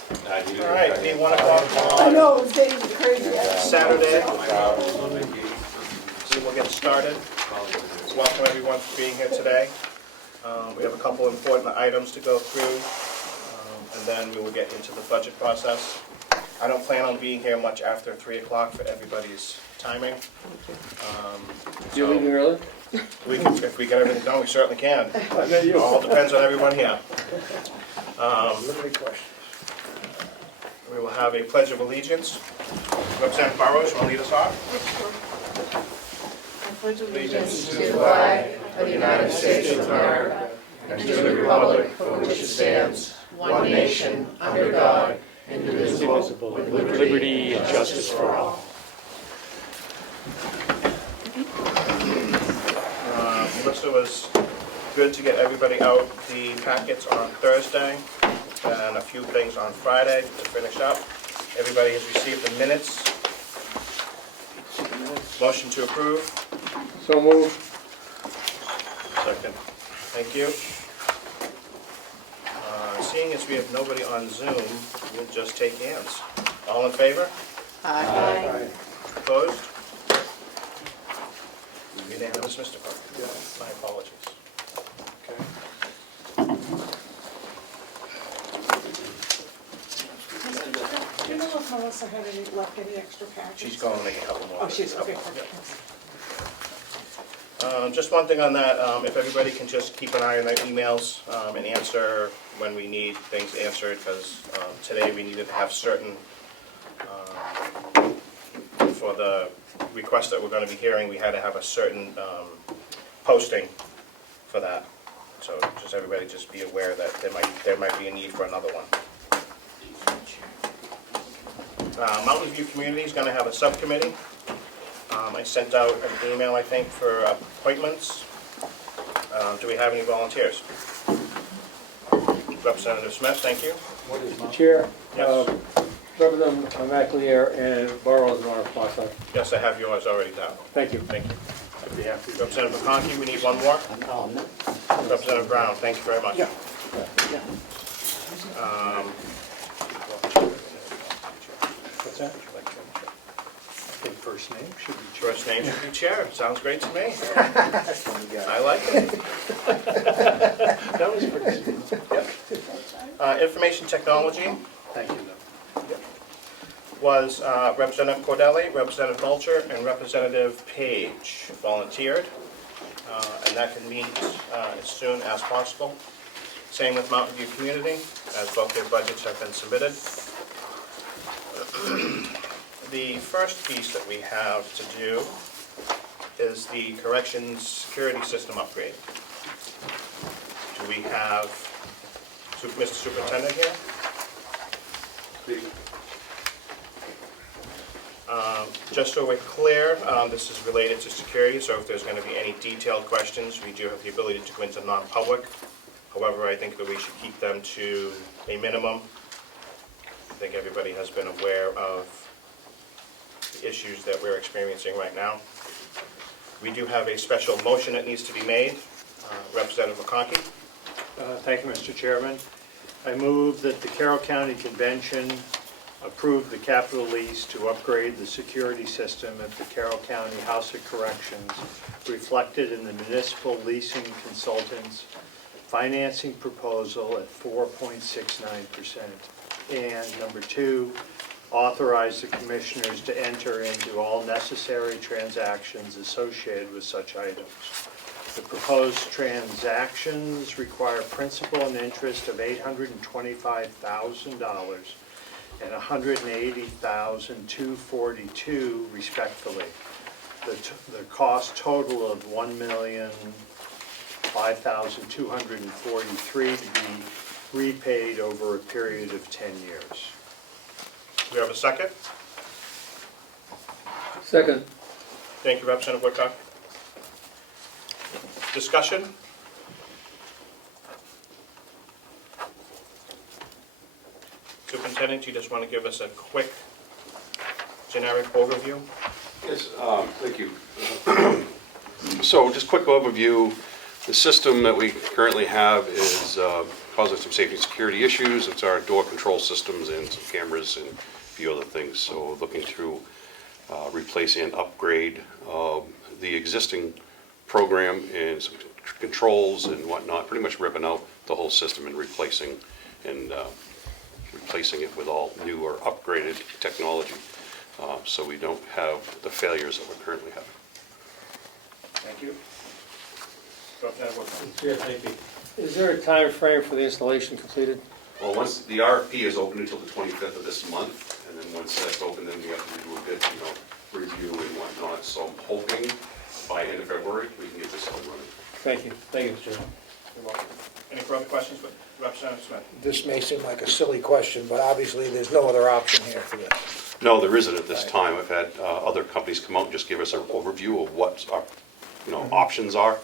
All right, the 1 o'clock I on know, it's getting crazy. Saturday. So we'll get started. Welcome everyone for being here today. We have a couple important items to go through, and then we will get into the budget process. I don't plan on being here much after 3 o'clock for everybody's timing. You leaving early? If we get everything done, we certainly can. I bet you. All depends on everyone here. Limited question. We will have a pledge of allegiance. Representative Burrows, you want to lead us off? I pledge allegiance to the flag of the United States of America and to the republic for which it stands, one nation, under God, indivisible, with liberty and justice for all. Melissa was good to get everybody out the packets on Thursday and a few things on Friday to finish up. Everybody has received the minutes. Motion to approve. So moved. Second. Thank you. Seeing as we have nobody on Zoom, we'll just take hands. All in favor? Aye. Opposed? Unanimous, Mr. Parker. Yes. My apologies. Do you know if Melissa had left any extra packets? She's going to make a couple more. Oh, she's, okay, Yep. perfect. Just one thing on that, if everybody can just keep an eye on their emails and answer when we need things answered, because today we needed to have certain, for the request that we're going to be hearing, we had to have a certain posting for that. So just everybody just be aware that there might be a need for another one. Mountain View Community is going to have a subcommittee. I sent out an email, I think, for appointments. Do we have any volunteers? Representative Smith, thank you. Mr. Chair, Yes. Representative McLear and Burrows want to apply. Yes, I have yours already down. Thank you. Thank you. Representative McConkey, we need one more. Representative Brown, thank you very much. Yeah. What's that? I think first name should be First name should be chair. Sounds great to me. That's what we got. I like it. That was pretty smooth. Information technology Thank you, though. was Representative Cordelli, Representative Mulcher, and Representative Page volunteered. And that can meet as soon as possible. Same with Mountain View Community, as both their budgets have been submitted. The first piece that we have to do is the corrections security system upgrade. Do we have Mr. Superintendent here? Just so we're clear, this is related to security, so if there's going to be any detailed questions, we do have the ability to go into non-public. However, I think that we should keep them to a minimum. I think everybody has been aware of the issues that we're experiencing right now. We do have a special motion that needs to be made. Representative McConkey. Thank you, Mr. Chairman. I move that the Carroll County Convention approve the capital lease to upgrade the security system at the Carroll County House of Corrections reflected in the municipal leasing consultant's financing proposal at 4.69%. And number 2, authorize the commissioners to enter into all necessary transactions associated with such items. The proposed transactions require principal and interest of $825,000 and $180,242 respectively. The cost total of $1,005,243 to be repaid over a period of 10 years. Do we have a second? Second. Thank you, Representative Woodcock. Discussion? Superintendent, you just want to give us a quick generic overview? Yes, thank you. So just quick overview, the system that we currently have is causing some safety and security issues. It's our door control systems and some cameras and a few other things. So looking to replace and upgrade the existing program and some controls and whatnot, pretty much ripping out the whole system and replacing it with all new or upgraded technology, so we don't have the failures that we currently have. Thank you. Representative Woodcock. Chair, thank you. Is there a time frame for the installation completed? Well, once the RFP is open until the 25th of this month, and then once that's open, then we have to do a bit, review and whatnot. So I'm hoping by end of February, we can get this up and running. Thank you. Thank you, Mr. Chairman. You're welcome. Any further questions for Representative Smith? This may seem like a silly question, but obviously there's no other option here for this. No, there isn't at this time. I've had other companies come out and just give us an overview of what our, options are,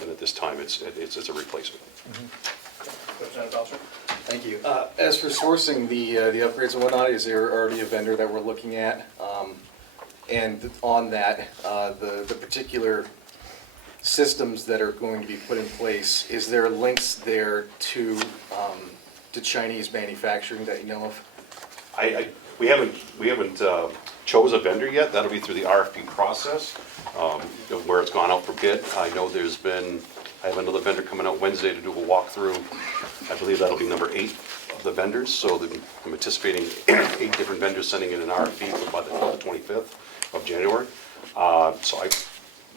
and at this time, it's a replacement. Representative Belcher? Thank you. As for sourcing the upgrades and whatnot, is there already a vendor that we're looking at? And on that, the particular systems that are going to be put in place, is there links there to Chinese manufacturing that you know of? We haven't chose a vendor yet. That'll be through the RFP process, where it's gone out for bid. I know I have another vendor coming out Wednesday to do a walkthrough. I believe that'll be number 8 of the vendors. So I'm anticipating 8 different vendors sending in an RFP by the 25th of January.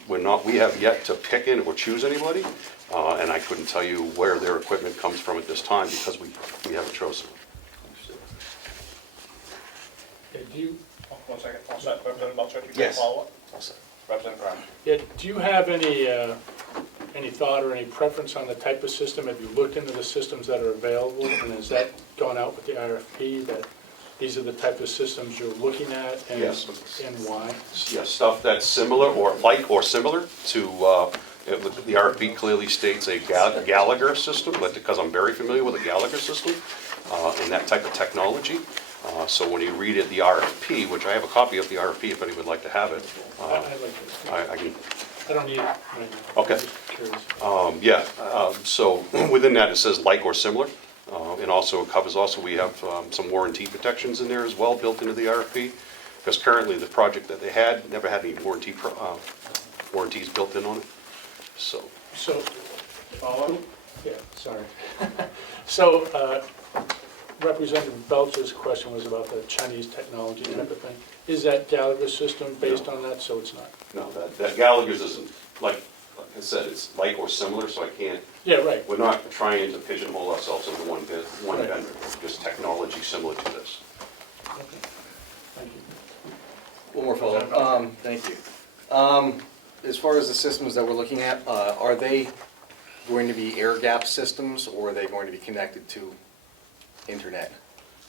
We have yet to pick in or choose anybody, and I couldn't tell you where their equipment comes from at this time because we haven't chosen. Do you, 1 second. All set. Representative Belcher, do you have a Yes. follow-up? All set. Representative Brown? Yeah, do you have any thought or any preference on the type of system? Have you looked into the systems that are available, and has that gone out with the RFP, that these are the type of systems you're looking at, and Yes. and why? Yeah, stuff that's similar or like or similar to, the RFP clearly states a Gallagher system, because I'm very familiar with the Gallagher system and that type of technology. So when you read it, the RFP, which I have a copy of the RFP if anyone would like to have it, I'd like to, I can. I don't need it right now. Okay. I'm just curious. So within that, it says like or similar, and also it covers, we have some warranty protections in there as well, built into the RFP, because currently the project that they had never had any warranties built in on it, so. So, Follow-up? yeah, sorry. So, Representative Belcher's question was about the Chinese technology type of thing. Is that Gallagher system based on that, so it's not? No, that Gallagher's isn't, like I said, it's like or similar, so I can't, Yeah, right. we're not trying to pigeonhole ourselves into one Right. vendor, just technology similar to this. Okay. Thank you. One more follow-up. Thank you. As far as the systems that we're looking at, are they going to be air gap systems, or are they going to be connected to internet?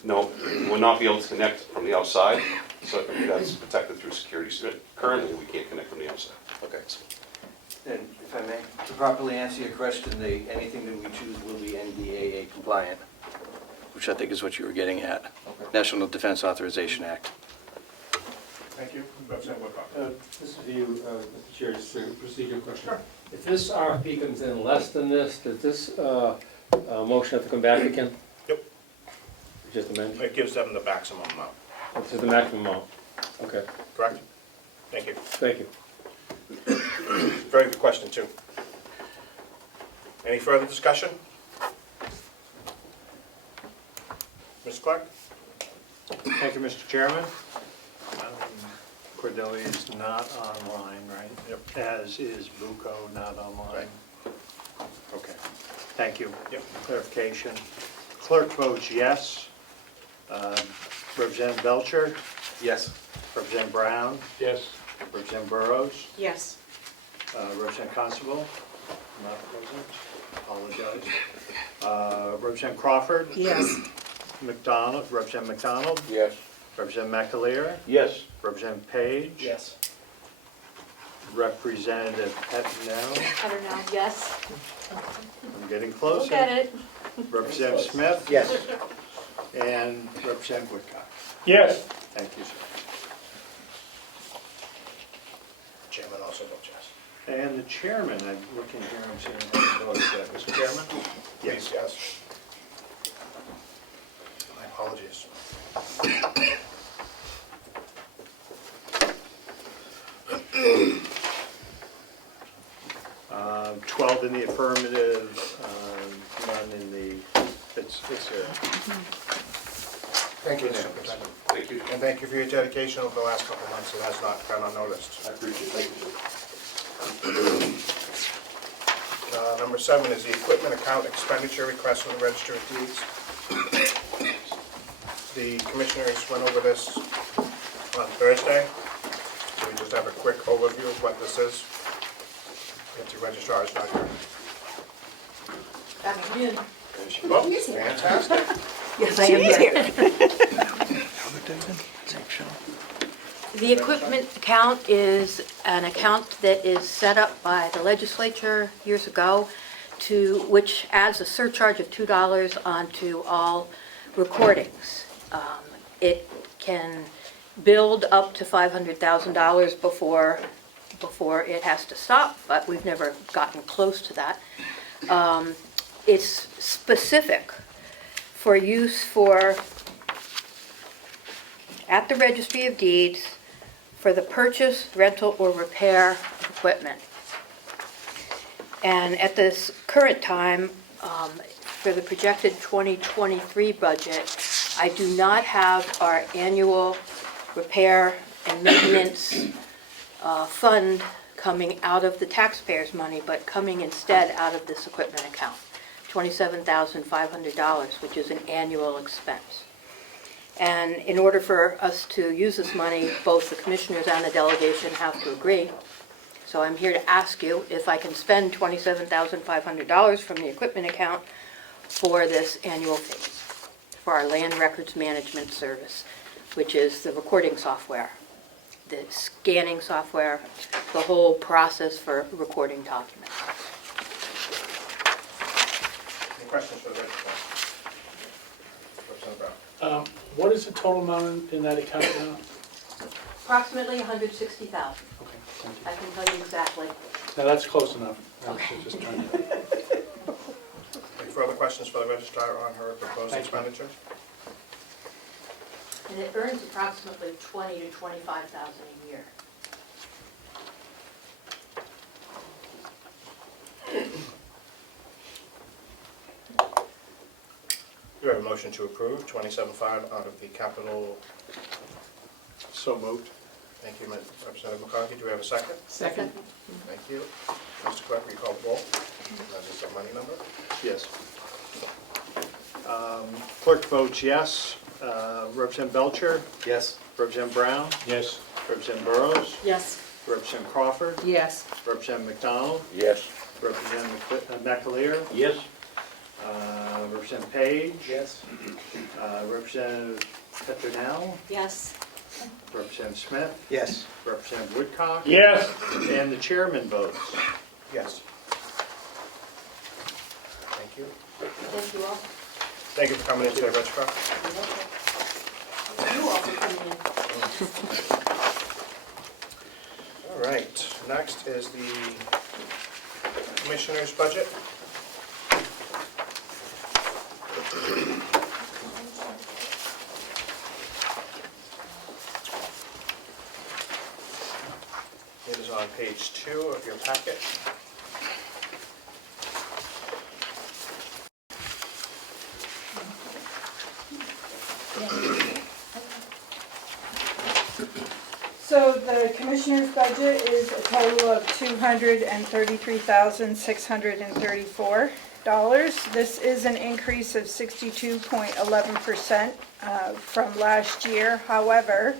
No, we'll not be able to connect from the outside, so that's protected through security. Currently, we can't connect from the outside. Okay. And if I may, to properly answer your question, anything that we choose will be NDAA compliant, which I think is what you were getting at. Okay. National Defense Authorization Act. Thank you. Representative Woodcock? this is for you, Mr. Chair, it's a procedure question. If this RFP comes in less than this, does this motion have to come back again? Yep. Just amend? It gives them the maximum amount, This is the maximum amount? Okay, correct? Thank you. thank you. Very good question, too. Any further discussion? Mr. Clark? Thank you, Mr. Chairman. Cordelia is not online, right? Yep. As is Bucco, not online. Okay, thank you. Yep. Clarification. Clerk votes yes. Representative Belcher, Yes. Representative Brown, Yes. Representative Burrows, Yes. Representative Constable, not present, apologize. Representative Crawford, Yes. McDonald, Representative McDonald, Yes. Representative McAleer, Yes. Representative Page. Yes. Representative Pettinell, I don't know, yes. I'm getting closer. Look at it. Representative Smith. Yes. And Representative Woodcock. Yes. Thank you, sir. Chairman also votes yes. And the chairman, I'm looking here, I'm seeing how he votes. Mr. Chairman? Please, yes. apologies. 12 in the affirmative, none in the, it's here. Thank you, Mr. Superintendent. Thank you. And thank you for your dedication over the last couple of months. It has not gone unnoticed. I appreciate it. Thank you. Number 7 is the equipment account expenditure request from the Register of Deeds. The commissioners went over this on Thursday. So we just have a quick overview of what this is. If the registrar is not here. Fantastic. Yes, I am here. The equipment account is an account that is set up by the legislature years ago, which adds a surcharge of $2 onto all recordings. It can build up to $500,000 before it has to stop, but we've never gotten close to that. It's specific for use at the Registry of Deeds for the purchase, rental, or repair of equipment. And at this current time, for the projected 2023 budget, I do not have our annual repair and maintenance fund coming out of the taxpayers' money, but coming instead out of this equipment account, $27,500, which is an annual expense. And in order for us to use this money, both the commissioners and the delegation have to agree. So I'm here to ask you if I can spend $27,500 from the equipment account for this annual fee, for our land records management service, which is the recording software, the scanning software, the whole process for recording documents. Any questions for the registrar? Representative Brown. What is the total amount in that account now? Approximately $160,000. Okay, thank you. I can tell you exactly. Now, that's close enough. I was Okay. just trying to- Any further questions for the registrar on her proposed Thank you. expenditures? And it earns approximately $20,000 to $25,000 a year. Do you have a motion to approve 27.5 out of the capital? So moved. Thank you, Representative McCarthy. Do we have a second? Second. Thank you. Mr. Clerk, will you call the roll? That's just a money number. Yes. Clerk votes yes. Representative Belcher? Yes. Representative Brown? Yes. Representative Burrows? Yes. Representative Crawford? Yes. Representative McDonald? Yes. Representative McAleer? Yes. Representative Page? Yes. Representative Petronell? Yes. Representative Smith? Yes. Representative Woodcock? Yes. And the chairman votes. Yes. Thank you. Thank you all. Thank you for coming in today, registrar. You all for coming in. All right, next is the commissioner's budget. It is on page 2 of your packet. So the commissioner's budget is a total of $233,634. This is an increase of 62.11% from last year. However,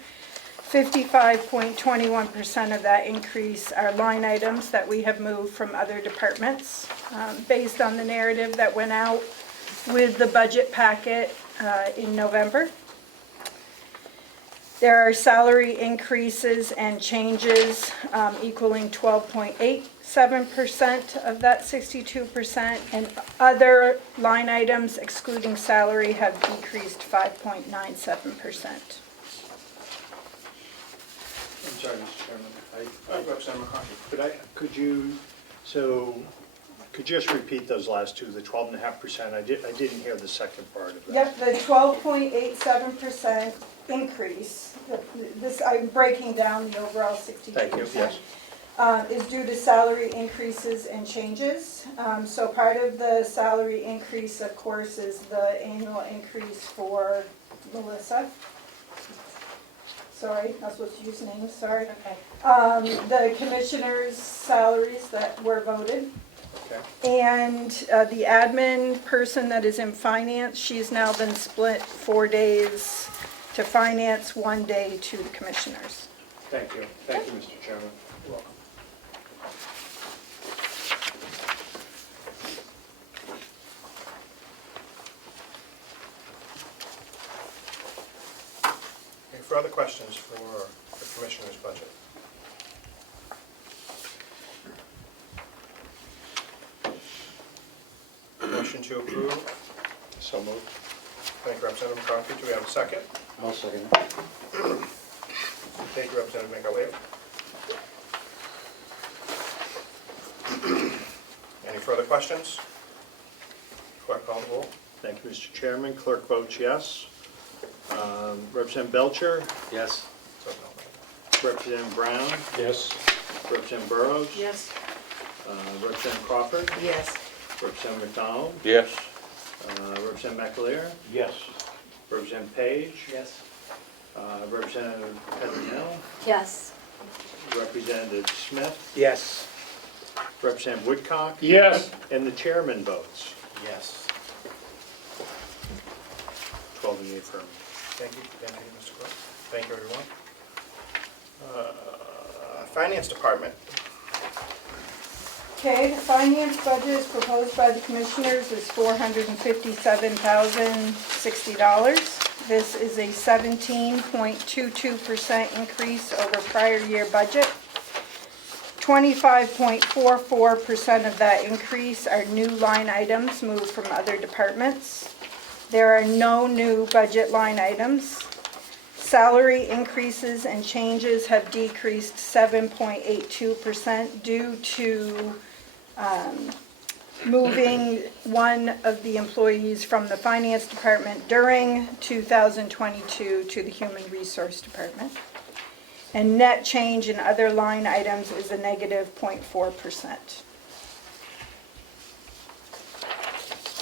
55.21% of that increase are line items that we have moved from other departments based on the narrative that went out with the budget packet in November. There are salary increases and changes equaling 12.87% of that 62%, and other line items excluding salary have decreased 5.97%. I'm sorry, Mr. Chairman. Representative McCarthy. Could you, so Could you just repeat those last two, the 12.5%? I didn't hear the second part of that. Yep, the 12.87% increase, this, I'm breaking down the overall 62%. Thank you, yes. Is due to salary increases and changes. So part of the salary increase, of course, is the annual increase for Melissa. Sorry, not supposed to use names, sorry. Okay. The commissioners' salaries that were voted. Okay. And the admin person that is in finance, she's now been split 4 days to finance, 1 day to the commissioners. Thank you. Thank you, Mr. Chairman. You're welcome. Any further questions for the Commissioner's budget? Motion to approve. So moved. Thank you, Representative McCarthy. Do we have a second? I'll second. Thank you, Representative Migalian. Any further questions? Clerk, call the roll. Thank you, Mr. Chairman. Clerk votes yes. Representative Belcher, Yes. Representative Brown, Yes. Representative Burrows, Yes. Representative Crawford, Yes. Representative McDonald, Yes. Representative McAleer, Yes. Representative Page, Yes. Representative Petronell, Yes. Representative Smith, Yes. Representative Woodcock, Yes. and the chairman votes. Yes. 12 in the affirmative. Thank you, Mr. Clerk. Thank you, everyone. Finance Department. Okay, the finance budget is proposed by the commissioners is $457,060. This is a 17.22% increase over prior year budget. 25.44% of that increase are new line items moved from other departments. There are no new budget line items. Salary increases and changes have decreased 7.82% due to moving one of the employees from the finance department during 2022 to the human resource department. And net change in other line items is a negative 0.4%.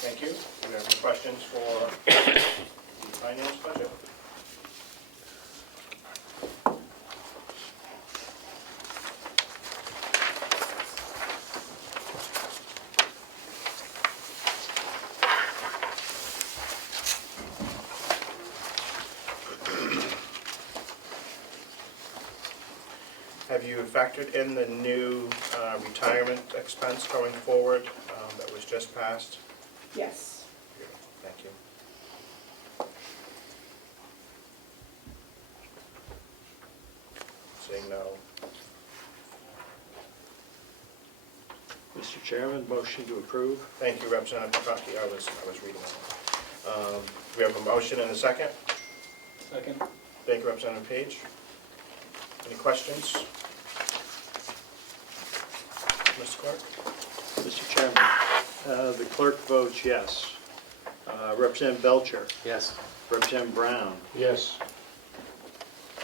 Thank you. Do we have any questions for the finance budget? Have you factored in the new retirement expense going forward that was just passed? Yes. Thank you. Saying no. Mr. Chairman, motion to approve. Thank you, Representative McCarthy. I was reading that. We have a motion and a second. Second. Thank you, Representative Page. Any questions? Mr. Clark? Mr. Chairman, the clerk votes yes. Representative Belcher, Yes. Representative Brown, Yes.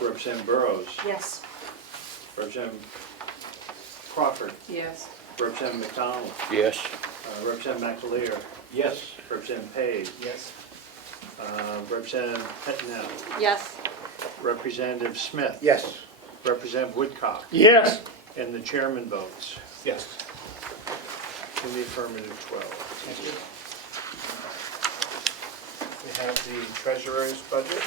Representative Burrows, Yes. Representative Crawford, Yes. Representative McDonald, Yes. Representative McAleer, Yes. Representative Page, Yes. Representative Petronell, Yes. Representative Smith, Yes. Representative Woodcock, Yes. and the chairman votes. Yes. In the affirmative, 12. Thank you. We have the treasurer's budget.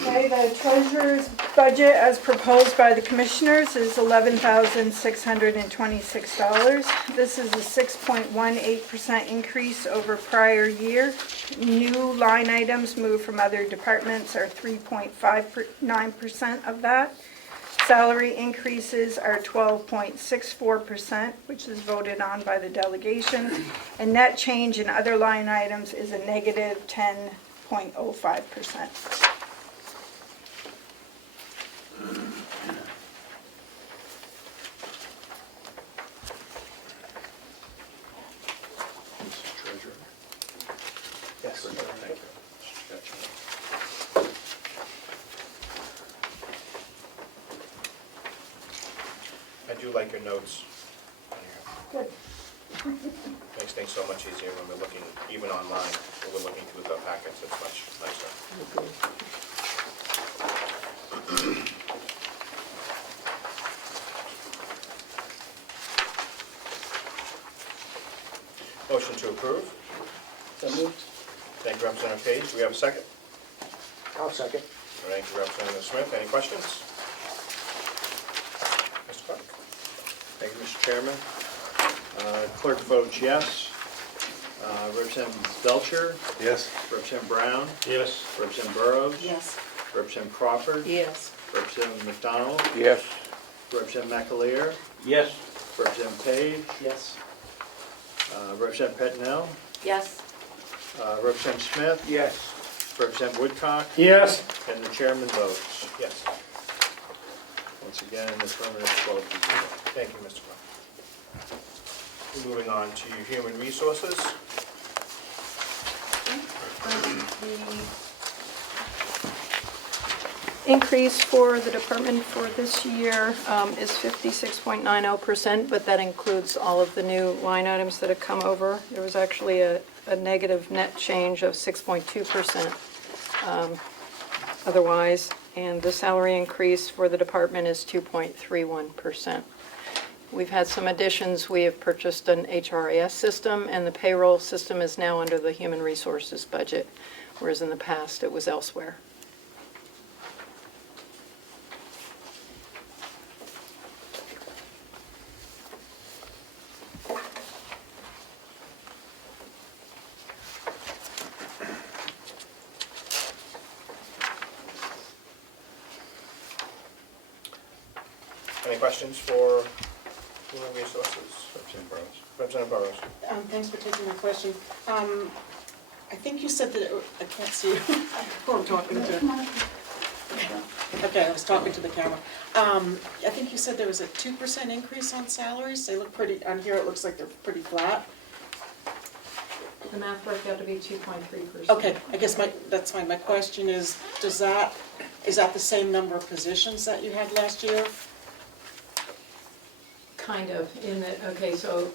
Okay, the treasurer's budget as proposed by the commissioners is $11,626. This is a 6.18% increase over prior year. New line items moved from other departments are 3.59% of that. Salary increases are 12.64%, which is voted on by the delegation. And net change in other line items is a negative 10.05%. like your notes. Good. Makes things so much easier when we're looking, even online, when we're looking through the packets, it's much nicer. Motion to approve. So moved. Thank you, Representative Page. Do we have a second? I'll second. Thank you, Representative Smith. Any questions? Mr. Clark? Thank you, Mr. Chairman. Clerk votes yes. Representative Belcher? Yes. Representative Brown? Yes. Representative Burrows? Yes. Representative Crawford? Yes. Representative McDonald? Yes. Representative McAleer? Yes. Representative Page? Yes. Representative Pettinel? Yes. Representative Smith? Yes. Representative Woodcock? Yes. And the chairman votes. Yes. Once again, the affirmative 12 to 0. Thank you, Mr. Clark. Moving on to Human Resources. The increase for the department for this year is 56.90%, but that includes all of the new line items that have come over. There was actually a negative net change of 6.2% otherwise, and the salary increase for the department is 2.31%. We've had some additions. We have purchased an HRIS system, and the payroll system is now under the Human Resources budget, whereas in the past it was elsewhere. Any questions for Human Resources? Representative Burrows. Representative Burrows. Thanks for taking my question. I think you said that, I can't see who I'm talking to. Okay, I was talking to the camera. I think you said there was a 2% increase on salaries. They look pretty, on here it looks like they're pretty flat. The math worked out to be 2.3%. Okay, I guess that's fine. My question is that the same number of positions that you had last year? Kind of, in that, okay, so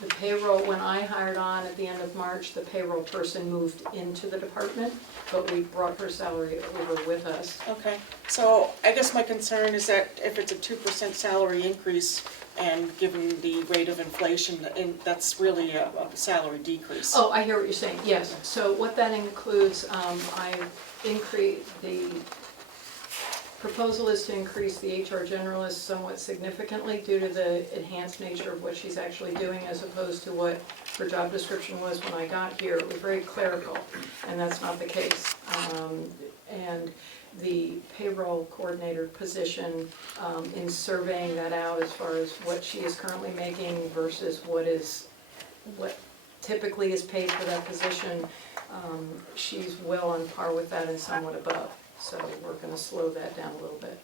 the payroll, when I hired on at the end of March, the payroll person moved into the department, but we brought her salary over with us. Okay, so I guess my concern is that if it's a 2% salary increase, and given the rate of inflation, and that's really a salary decrease. Oh, I hear what you're saying, yes. So what that includes, the proposal is to increase the HR generalist somewhat significantly due to the enhanced nature of what she's actually doing as opposed to what her job description was when I got here. It was very clerical, and that's not the case. And the payroll coordinator position, in surveying that out as far as what she is currently making versus what typically is paid for that position, she's well on par with that and somewhat above. So we're going to slow that down a little bit.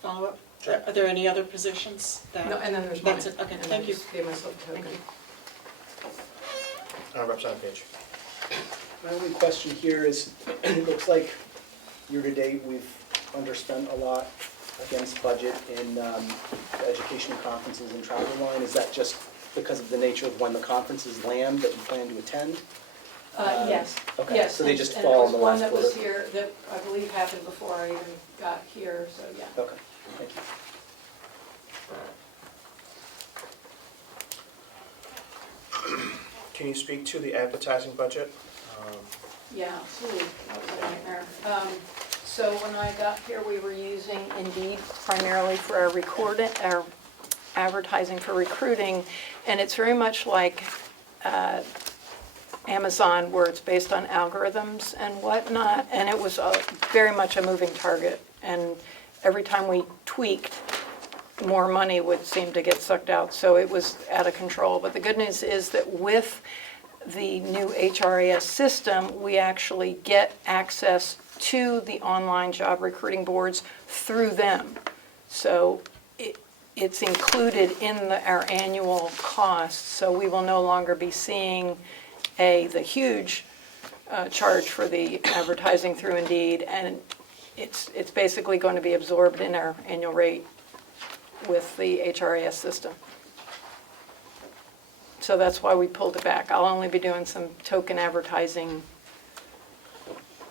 Follow up? Are there any other positions that? No, and then there's mine. That's it, okay, And thank I you. just gave myself a token. Thank you. Representative Page. My only question here is, it looks like year-to-date, we've underspent a lot against budget in the education conferences and travel line. Is that just because of the nature of when the conferences land that you plan to attend? Yes. Okay, Yes, so they just and fall in the there was one last that was quarter? here that I believe happened before I even got here, so yeah. Okay, thank you. Can you speak to the advertising budget? Yeah, absolutely. That was a nightmare. So when I got here, we were using Indeed primarily for our advertising for recruiting, and it's very much like Amazon, where it's based on algorithms and whatnot, and it was very much a moving target. And every time we tweaked, more money would seem to get sucked out, so it was out of control. But the good news is that with the new HRIS system, we actually get access to the online job recruiting boards through them. So it's included in our annual costs, so we will no longer be seeing the huge charge for the advertising through Indeed, and it's basically going to be absorbed in our annual rate with the HRIS system. So that's why we pulled it back. I'll only be doing some token advertising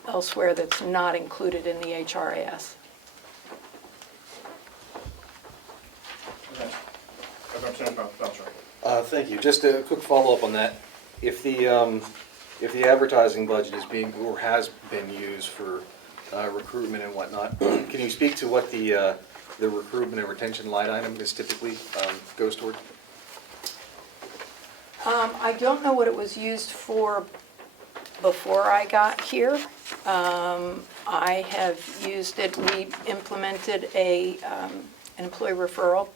elsewhere that's not included in the HRIS. Okay. Representative Belcher. Thank you. Just a quick follow-up on that. If the advertising budget is being, or has been used for recruitment and whatnot, can you speak to what the recruitment and retention line item is typically goes toward? I don't know what it was used for before I got here. I have used it, we implemented an employee referral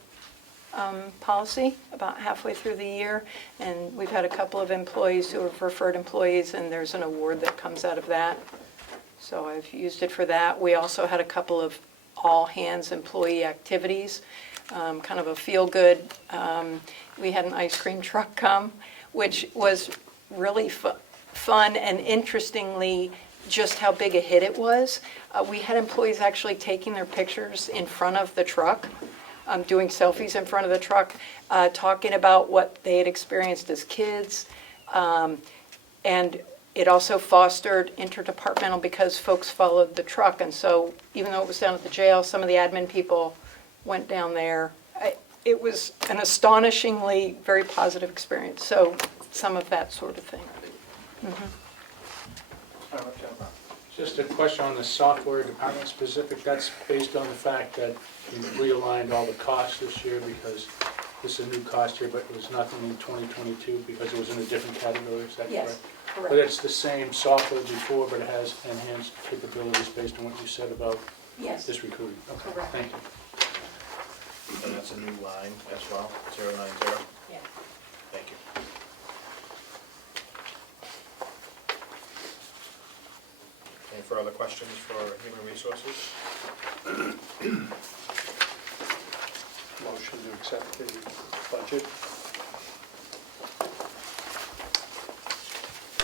policy about halfway through the year, and we've had a couple of employees who have referred employees, and there's an award that comes out of that. So I've used it for that. We also had a couple of all-hands employee activities, kind of a feel-good. We had an ice cream truck come, which was really fun, and interestingly, just how big a hit it was. We had employees actually taking their pictures in front of the truck, doing selfies in front of the truck, talking about what they had experienced as kids. And it also fostered interdepartmental because folks followed the truck. And so even though it was down at the jail, some of the admin people went down there. It was an astonishingly very positive experience. So some of that sort of thing. Just a question on the software department specific. That's based on the fact that you realigned all the costs this year because this is a new cost here, but it was nothing in 2022 because it was in a different category, is that Yes, correct? correct. But it's the same software before, but it has enhanced capabilities based on what you said about Yes. this recruiting. Okay, Correct. thank you. And that's a new line as well, 090. Yeah. Thank you. Any further questions for Human Resources? Motion to accept the budget.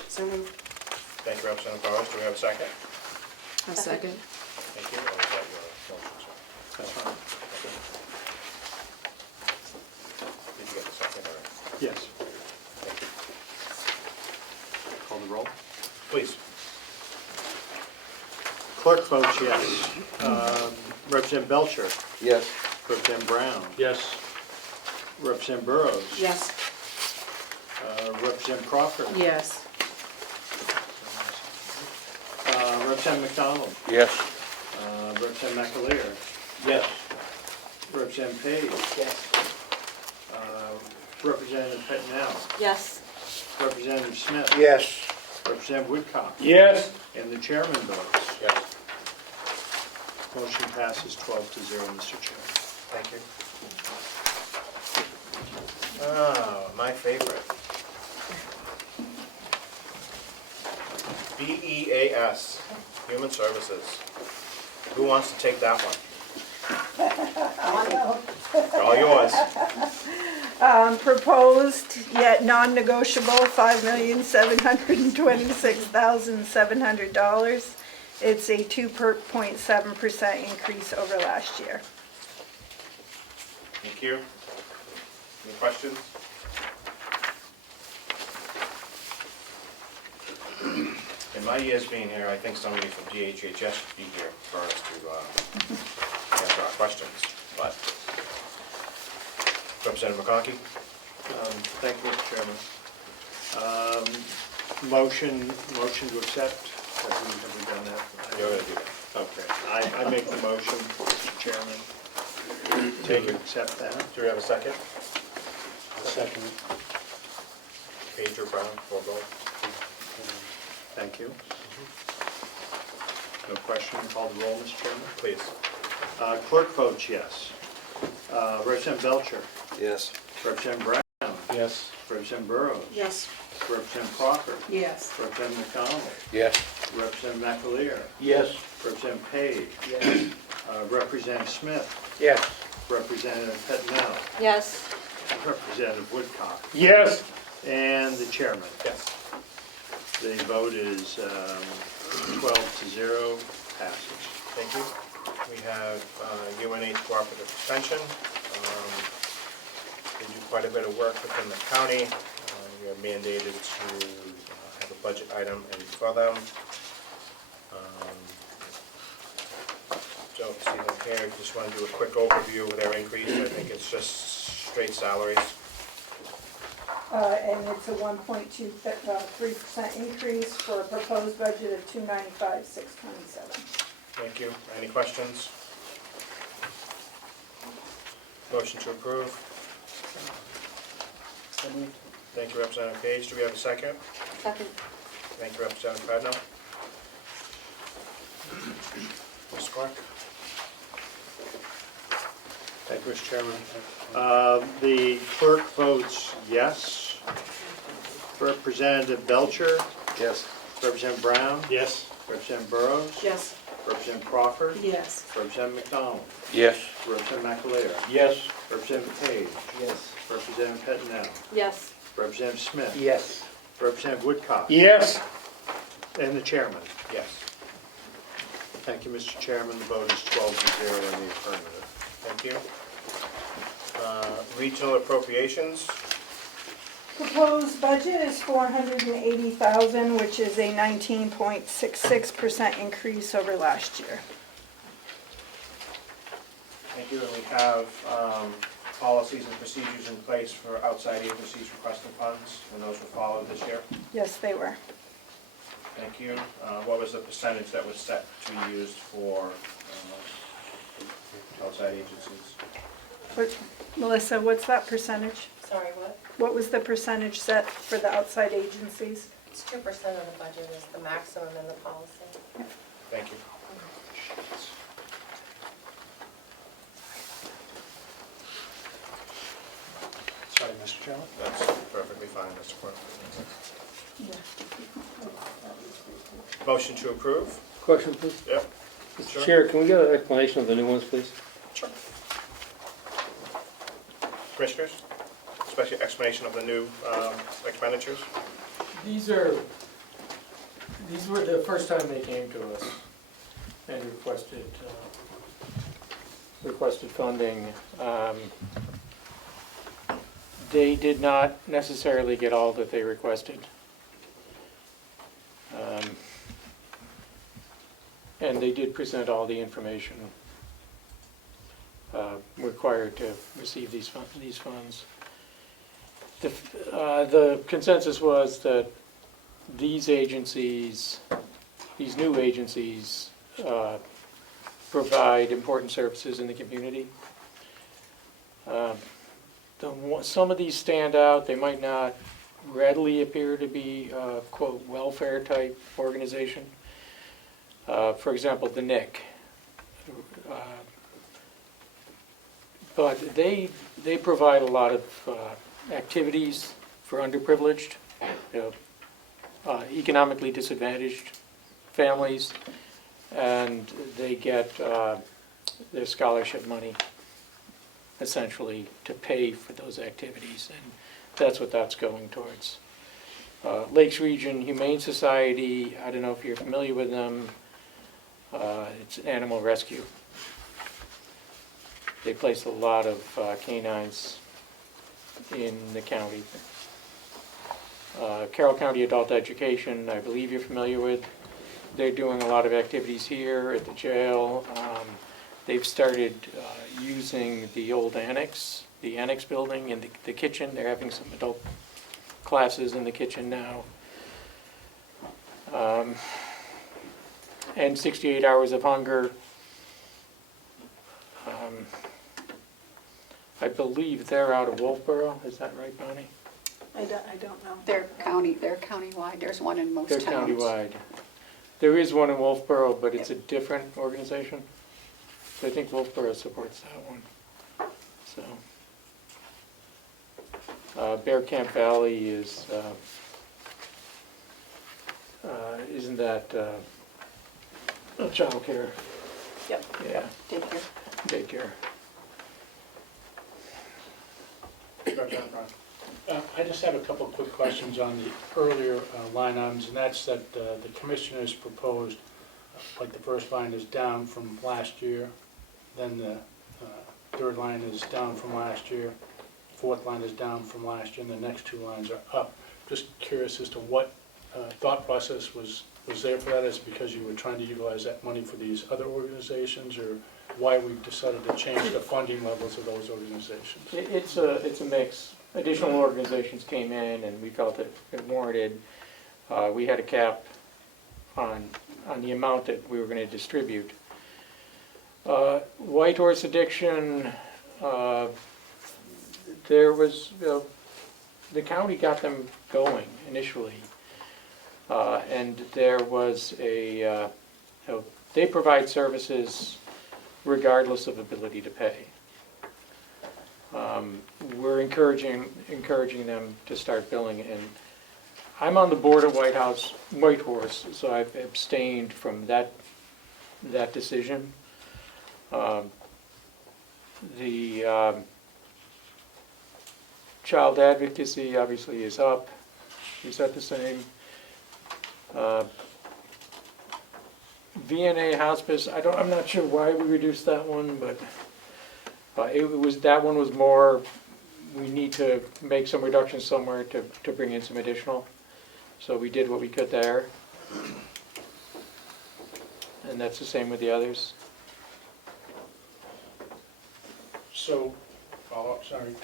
So moved. Thank you, Representative Burrows. Do we have a second? A second. Thank you. Or was that your motion, sir? That's fine. Did you get the second or? Yes. Thank you. Call the roll. Please. Clerk votes yes. Representative Belcher. Yes. Representative Brown. Yes. Representative Burrows. Yes. Representative Crawford. Yes. Representative McDonald. Yes. Representative McAleer. Yes. Representative Page. Yes. Representative Pettinell. Yes. Representative Smith. Yes. Representative Woodcock. Yes. And the chairman votes. Yes. Motion passes 12-0, Mr. Chairman. Thank you. Oh, my favorite. BEAS, Human Services. Who wants to take that one? It's all yours. Proposed yet non-negotiable, $5,726,700. It's a 2.7% increase over last year. Thank you. Any questions? In my years being here, I think somebody from DHHS should be here for us to answer our questions, but Representative McConkey? Thank you, Mr. Chairman. Motion to accept. Have we done that? You're gonna do that. Okay. I make the motion, Mr. Chairman, Thank you. to accept that. Do we have a second? I'll second it. Page or Brown, or both? Thank you. No question, call the roll, Mr. Chairman. Please. Clerk votes yes. Representative Belcher. Yes. Representative Brown. Yes. Representative Burrows. Yes. Representative Crawford. Yes. Representative McDonald. Yes. Representative McAleer. Yes. Representative Page. Yes. Representative Smith. Yes. Representative Pettinell. Yes. Representative Woodcock. Yes. And the chairman. Yes. The vote is 12-0, passes. Thank you. We have UNH cooperative extension. They do quite a bit of work within the county. We are mandated to have a budget item in for them. Don't see them here, just want to do a quick overview of their increase. I think it's just straight salaries. And it's a 1.23% increase for a proposed budget of $295,627. Thank you. Any questions? Motion to approve. So moved. Thank you, Representative Page. Do we have a second? Second. Thank you, Representative Cardinal. Ms. Clark? Thank you, Mr. Chairman. The clerk votes yes. Representative Belcher, Yes. Representative Brown, Yes. Representative Burrows, Yes. Representative Crawford, Yes. Representative McDonald, Yes. Representative McAleer, Yes. Representative Page, Yes. Representative Pettinel, Yes. Representative Smith, Yes. Representative Woodcock, Yes. and the chairman. Yes. Thank you, Mr. Chairman. The vote is 12-0 in the affirmative. Thank you. Regional appropriations. Proposed budget is $480,000, which is a 19.66% increase over last year. Thank you. And we have policies and procedures in place for outside agencies requesting funds, and those were followed this year. Yes, they were. Thank you. What was the percentage that was set to be used for outside agencies? Melissa, what's that percentage? Sorry, what? What was the percentage set for the outside agencies? It's 2% of the budget is the maximum in the policy. Thank you. Sorry, Mr. Chairman. That's perfectly fine, Mr. Clerk. Motion to approve? Question, please? Yep. Mr. Sure. Chair, can we get an explanation of the new ones, please? Sure. Commissioners, especially explanation of the new expenditures? These were the first time they came to us and requested funding. They did not necessarily get all that they requested. And they did present all the information required to receive these funds. The consensus was that these agencies, these new agencies, provide important services in the community. Some of these stand out. They might not readily appear to be a, quote, welfare type organization. For example, the NIC. But they provide a lot of activities for underprivileged, economically disadvantaged families, and they get their scholarship money essentially to pay for those activities, and that's what that's going towards. Lakes Region Humane Society, I don't know if you're familiar with them, it's an animal rescue. They place a lot of canines in the county. Carroll County Adult Education, I believe you're familiar with. They're doing a lot of activities here at the jail. They've started using the old annex, the annex building in the kitchen. They're having some adult classes in the kitchen now. And 68 Hours of Hunger. I believe they're out of Wolfboro. Is that right, Bonnie? I don't know. They're countywide. There's one in most They're towns. countywide. There is one in Wolfboro, but it's a different organization. So I think Wolfboro supports that one. So, Bear Camp Valley is, isn't that child care? Yep. Yeah, Daycare. daycare. I just have a couple of quick questions on the earlier line items, and that's that the commissioners proposed, like the first line is down from last year, then the third line is down from last year, fourth line is down from last year, and the next two lines are up. Just curious as to what thought process was there for that? Is it because you were trying to utilize that money for these other organizations, or why we decided to change the funding levels of those organizations? It's a mix. Additional organizations came in and we felt it warranted. We had a cap on the amount that we were going to distribute. White horse addiction, there was, the county got them going initially. And there was they provide services regardless of ability to pay. We're encouraging them to start billing, and I'm on the board of White Horse, so I've abstained from that decision. The child advocacy obviously is up. Is that the same? VNA hospice, I'm not sure why we reduced that one, but that one was more, we need to make some reductions somewhere to bring in some additional. So we did what we could there. And that's the same with the others. So, sorry,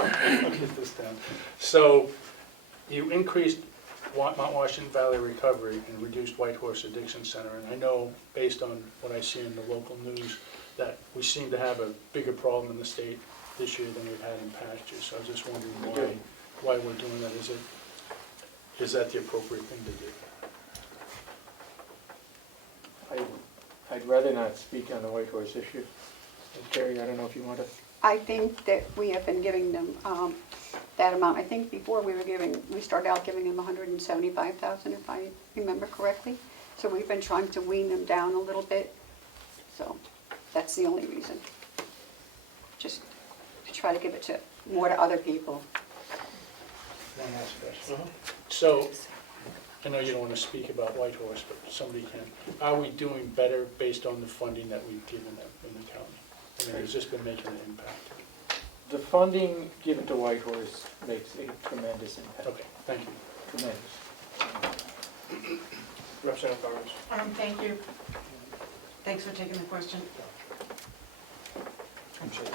I'll get this down. So you increased Mount Washington Valley Recovery and reduced White Horse Addiction Center, and I know, based on what I see in the local news, that we seem to have a bigger problem in the state this year than we've had in past years. So I was just wondering why we're doing that. Is that the appropriate thing to do? I'd rather not speak on the White Horse issue. Carrie, I don't know if you want to. I think that we have been giving them that amount. I think before we started out giving them $175,000, if I remember correctly. So we've been trying to wean them down a little bit. So that's the only reason. Just to try to give it to more to other people. One last question. So, I know you don't want to speak about White Horse, but somebody can. Are we doing better based on the funding that we've given them in the county? I mean, has this been making an impact? The funding given to White Horse makes a tremendous impact. Okay, thank you. Tremendous. Representative Powers. Thank you. Thanks for taking the question.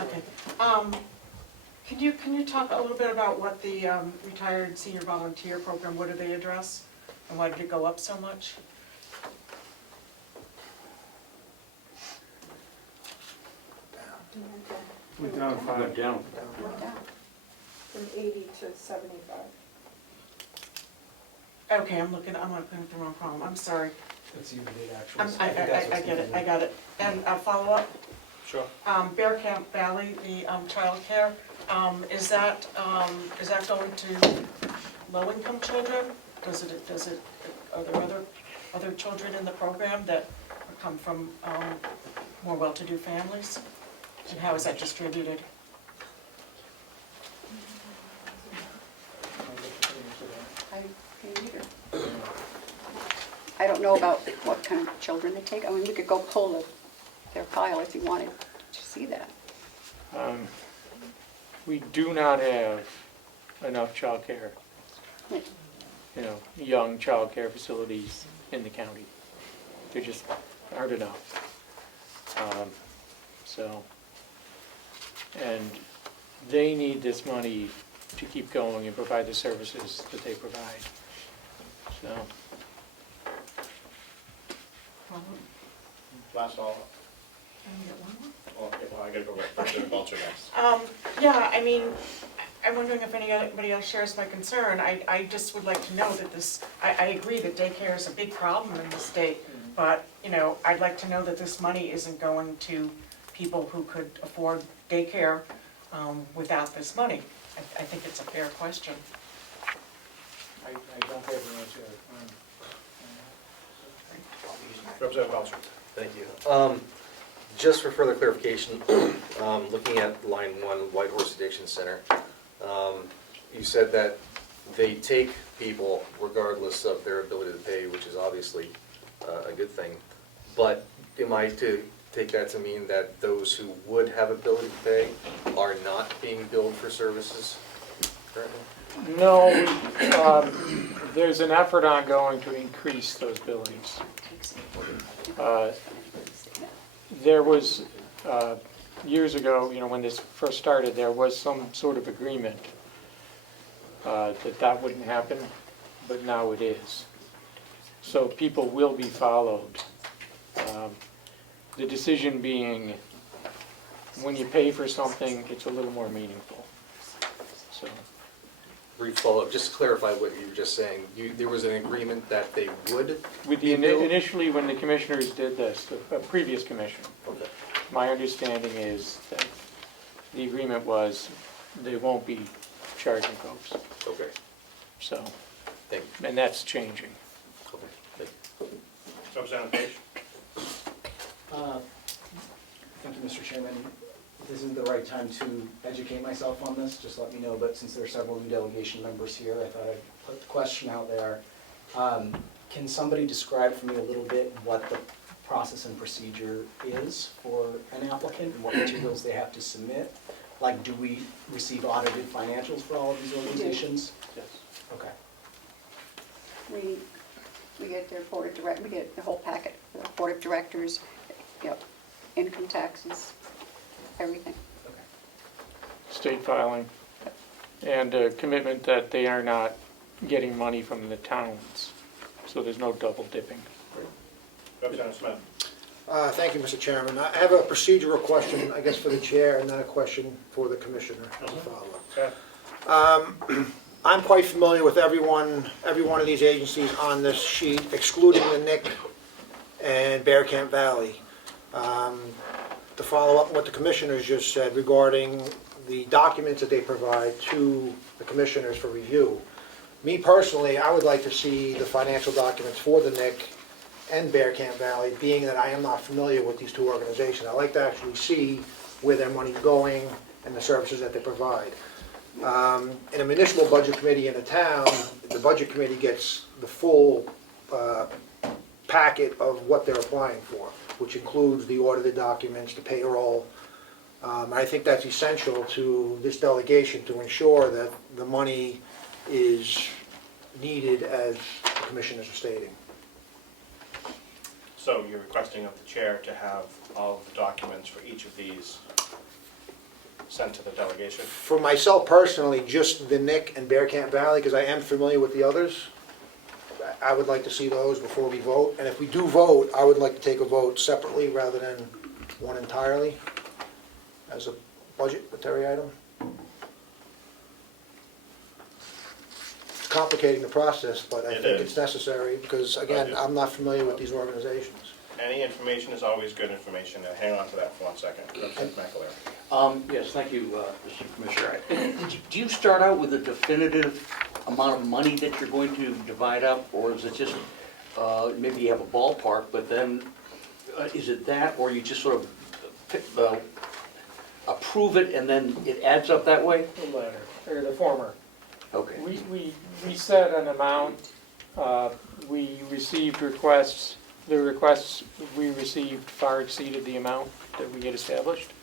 Okay. Can you talk a little bit about what the retired senior volunteer program, what do they address? And why did it go up so much? Went down 5. Down. From 80 to 75. Okay, I'm looking at the wrong column, I'm sorry. That's year-to-date actuals. I get it, I got it. And a follow-up? Sure. Bear Camp Valley, the childcare, is that going to low-income children? Are there other children in the program that come from more well-to-do families? And how is that distributed? I don't know about what kind of children they take. I mean, we could go pull their file if you wanted to see that. We do not have enough childcare, young childcare facilities in the county. There just aren't enough. And they need this money to keep going and provide the services that they provide. So. Last all. Can I get one more? Okay, well, I gotta go back to the Vulture next. Yeah, I mean, I'm wondering if anybody else shares my concern. I just would like to know that this, I agree that daycare is a big problem in the state, but, I'd like to know that this money isn't going to people who could afford daycare without this money. I think it's a fair question. I don't have an answer. Representative Belcher. Thank you. Just for further clarification, looking at line 1, White Horse Addiction Center, you said that they take people regardless of their ability to pay, which is obviously a good thing. But am I to take that to mean that those who would have ability to pay are not being billed for services currently? No, there's an effort ongoing to increase those billings. There was, years ago, when this first started, there was some sort of agreement that wouldn't happen, but now it is. So people will be followed. The decision being, when you pay for something, it's a little more meaningful. So. Brief follow-up, just to clarify what you were just saying, there was an agreement that they would With be billed? initially, when the commissioners did this, the previous commission, Okay. my understanding is that the agreement was they won't be charging folks. Okay, So, thank you. and that's changing. Okay, thank you. Representative Page? Thank you, Mr. Chairman. This isn't the right time to educate myself on this, just let me know, but since there are several new delegation members here, I thought I'd put the question out there. Can somebody describe for me a little bit what the process and procedure is for an applicant and what materials they have to submit? Like, do we receive audited financials for all of these organizations? Yes. Okay. We get their board of direct, we get the whole packet, the board of directors, income taxes, everything. State filing, and a commitment that they are not getting money from the towns. So there's no double dipping. Representative Smith? Thank you, Mr. Chairman. I have a procedural question, I guess, for the chair, and then a question for the commissioner as a follow-up. Okay. I'm quite familiar with every one of these agencies on this sheet, excluding the NIC and Bear Camp Valley. To follow up what the commissioners just said regarding the documents that they provide to the commissioners for review. Me personally, I would like to see the financial documents for the NIC and Bear Camp Valley, being that I am not familiar with these two organizations. I like to actually see where their money's going and the services that they provide. In a municipal budget committee in a town, the budget committee gets the full packet of what they're applying for, which includes the audited documents, the payroll. I think that's essential to this delegation to ensure that the money is needed as the commissioners are stating. So you're requesting of the chair to have all of the documents for each of these sent to the delegation? For myself personally, just the NIC and Bear Camp Valley, because I am familiar with the others. I would like to see those before we vote. And if we do vote, I would like to take a vote separately rather than one entirely as a budgetary item. It's complicating the process, but I think it's necessary because, again, I'm not familiar with these organizations. Any information is always good information. Now, hang on to that for 1 second. Representative McAleer. Yes, thank you, Mr. Commissioner. Do you start out with a definitive amount of money that you're going to divide up, or is it just, maybe you have a ballpark, but then is it that, or you just sort of approve it and then it adds up that way? The latter, or the former. Okay. We set an amount, we received requests, the requests we received far exceeded the amount that we had established.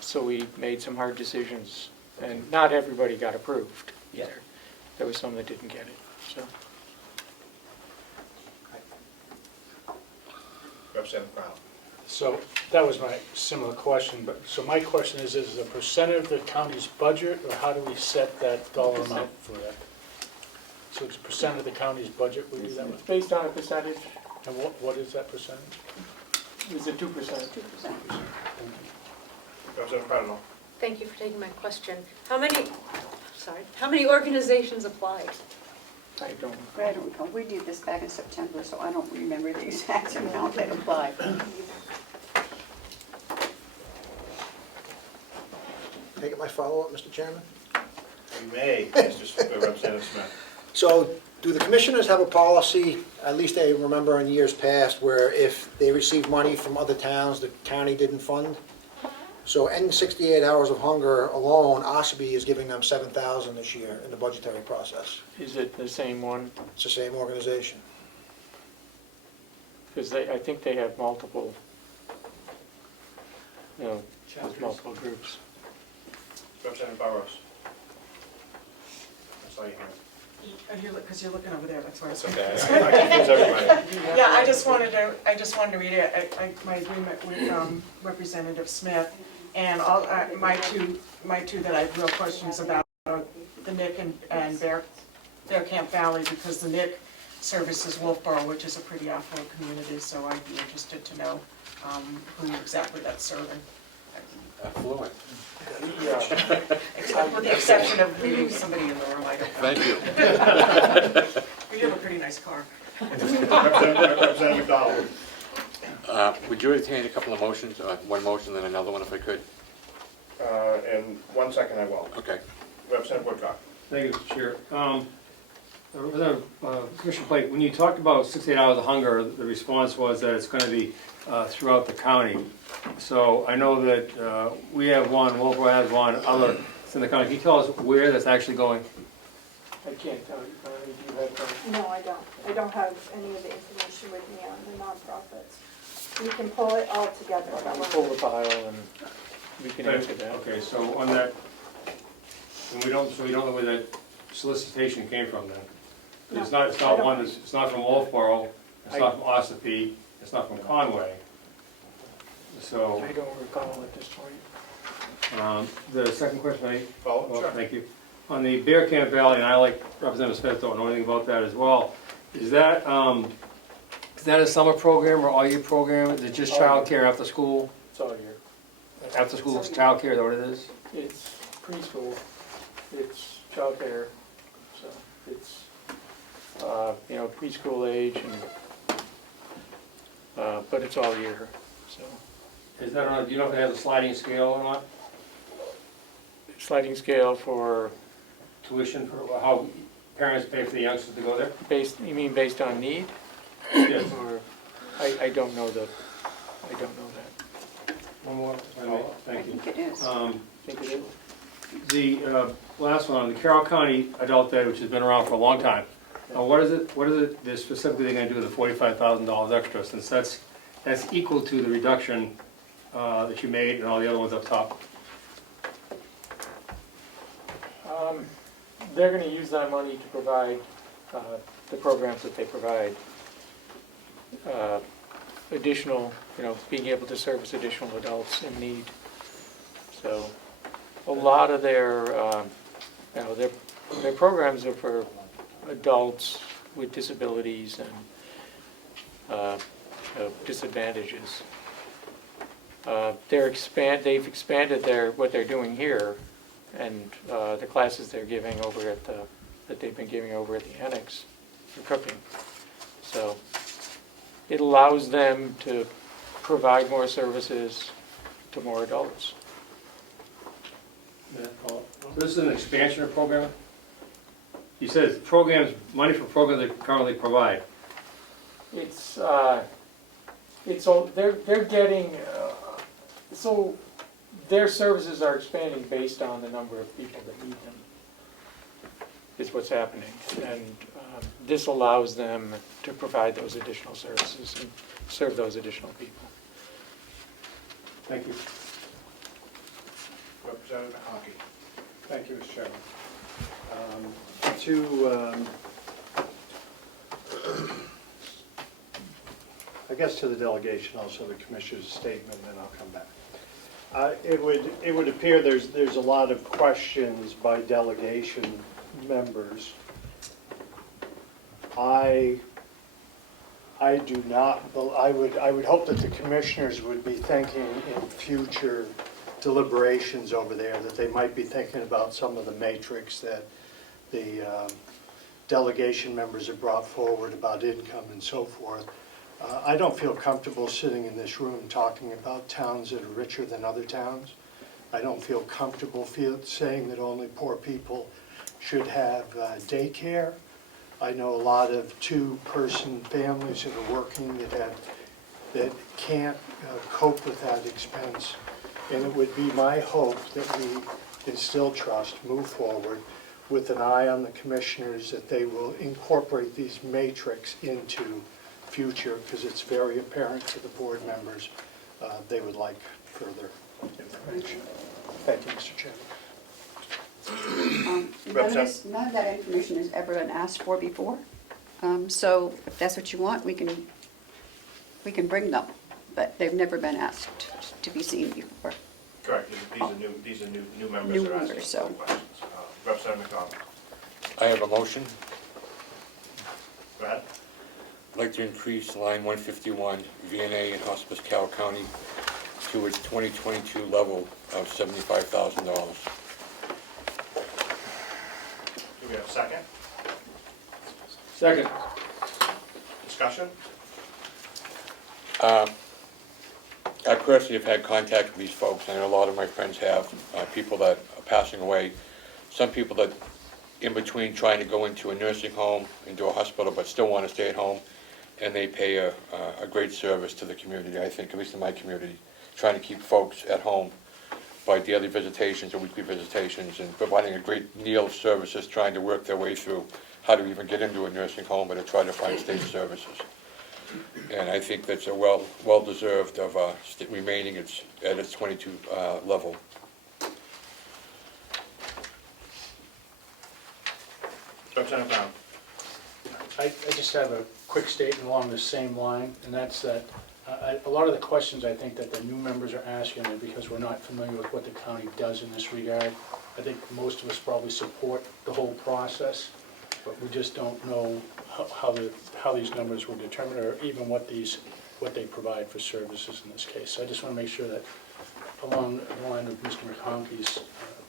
So we made some hard decisions, and not everybody got approved either. There was some that didn't get it, so. Representative Brown. So that was my similar question, but, so my question is it a percent of the county's budget, or how do we set that dollar amount for that? So it's a percent of the county's budget we do that It's with? based on a percentage. And what is that percentage? It's a 2%. 2%. Representative Cardinal. Thank you for taking my question. How many organizations applied? I don't. I don't know, we did this back in September, so I don't remember the exact amount that applied. Take it my follow-up, Mr. Chairman? You may, Representative Smith. So, do the commissioners have a policy, at least I remember in years past, where if they receive money from other towns the county didn't fund? So in 68 Hours of Hunger alone, OSBI is giving them $7,000 this year in the budgetary process. Is it the same one? It's the same organization. Because I think they have multiple No, with multiple groups. Representative Barros. I saw you here. Because you're looking over there, that's why. It's okay, I confuse everybody. Yeah, I just wanted to read it, my agreement with Representative Smith, and all, my two that I have real questions about are the Nick and Bear Camp Valley, because the Nick services Wolfboro, which is a pretty affluent community, so I'd be interested to know who exactly that's serving. Affluent. With the exception of leaving somebody in the room, I don't know. Thank you. You have a pretty nice car. Representative McDonald. Would you entertain a couple of motions, one motion then another one if I could? In 1 second, I will. Okay. Representative Woodcock. Thank you, Mr. Chair. Commissioner Blake, when you talked about 68 hours of hunger, the response was that it's going to be throughout the county. So I know that we have one, Wolfboro has one, others in the county. Can you tell us where that's actually going? I can't tell you, Connie, do you have, No, I don't. I don't have any of the information with me on the nonprofits. We can pull it all together. pull the file and we can answer that. Okay, so on that, and we don't know where that solicitation came from then? No, It's not it's not from Wolfboro, it's not from Ossipee, it's not from Conway. So, I don't recall at this point. the second question I, Follow? well, Sure. thank you. On the Bear Camp Valley, and I like Representative Smith, don't know anything about that as well, is that a summer program or all year program? Is it just childcare after school? It's all year. After school, it's childcare, is that what it is? It's preschool, it's childcare, so it's, preschool age and, but it's all year, so. Is that on, do you know if it has a sliding scale or not? Sliding scale for, Tuition for how parents pay for the youngsters to go there? you mean based on need? Yes. Or, I don't know that. One more, if I may. I Thank you. think it is. I think it is. The last one, the Carroll County Adult Day, which has been around for a long time. What is it they're specifically going to do with the $45,000 extra, since that's equal to the reduction that you made and all the other ones up top? They're going to use that money to provide the programs that they provide. Additional, being able to service additional adults in need. So a lot of their programs are for adults with disabilities and disadvantages. They've expanded what they're doing here, and the classes they're giving over that they've been giving over at the annex for cooking. So it allows them to provide more services to more adults. So this is an expansion of program? You said it's programs, money for programs they currently provide. It's all, they're getting, so their services are expanding based on the number of people that need them, is what's happening. And this allows them to provide those additional services and serve those additional people. Thank you. Representative Hockey. Thank you, Mr. Chairman. I guess to the delegation, also the commissioner's statement, and then I'll come back. It would appear there's a lot of questions by delegation members. I do not, I would hope that the commissioners would be thinking in future deliberations over there, that they might be thinking about some of the matrix that the delegation members have brought forward about income and so forth. I don't feel comfortable sitting in this room talking about towns that are richer than other towns. I don't feel comfortable saying that only poor people should have daycare. I know a lot of two-person families that are working that can't cope with that expense. And it would be my hope that we instill trust, move forward with an eye on the commissioners, that they will incorporate these matrix into future, because it's very apparent to the board members they would like further information. Thank you, Mr. Chairman. None of that information has ever been asked for before. So if that's what you want, we can bring them, but they've never been asked to be seen before. Correct, these are new members New that are asking members, so. questions. Representative McDonald, I have a motion. go ahead. I'd like to increase line 151, VNA in Hospice Carroll County, to its 2022 level of $75,000. Do we have a second? Second. Discussion? I personally have had contact with these folks, and a lot of my friends have, people that are passing away, some people that in between trying to go into a nursing home, into a hospital, but still want to stay at home, and they pay a great service to the community, I think, at least in my community, trying to keep folks at home by daily visitations or weekly visitations, and providing a great deal of services, trying to work their way through how to even get into a nursing home, or to try to find state services. And I think that's a well-deserved of remaining at its 22 level. Representative Brown. I just have a quick statement along the same line, and that's that a lot of the questions I think that the new members are asking are because we're not familiar with what the county does in this regard. I think most of us probably support the whole process, but we just don't know how these numbers were determined, or even what they provide for services in this case. So I just want to make sure that along the line of Mr. McConkey's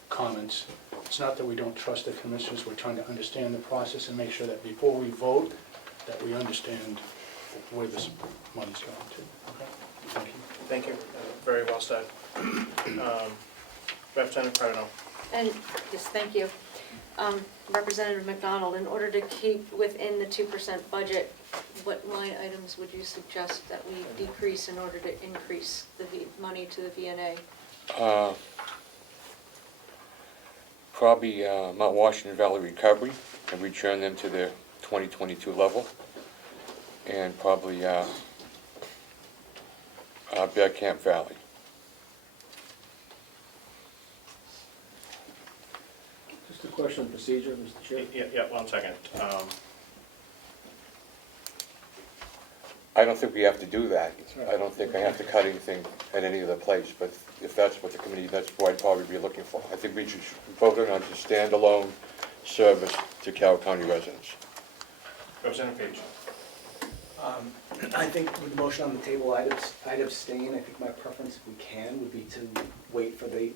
comments, it's not that we don't trust the commissioners, we're trying to understand the process and make sure that before we vote, that we understand where this money's going to. Okay? Thank you. Thank you. Very well said. Representative Cardinal. And, yes, thank you. Representative McDonald, in order to keep within the 2% budget, what line items would you suggest that we decrease in order to increase the money to the VNA? Probably Mount Washington Valley Recovery, and return them to their 2022 level. And probably Bear Camp Valley. Just a question of procedure, Mr. Chair. Yeah, 1 second. I don't think we have to do that. right. I don't think I have to cut anything at any other place, but if that's what the committee, that's what I'd probably be looking for. I think we should vote on a standalone service to Carroll County residents. Representative Page. I think with the motion on the table, I'd abstain. I think my preference, if we can, would be to wait for the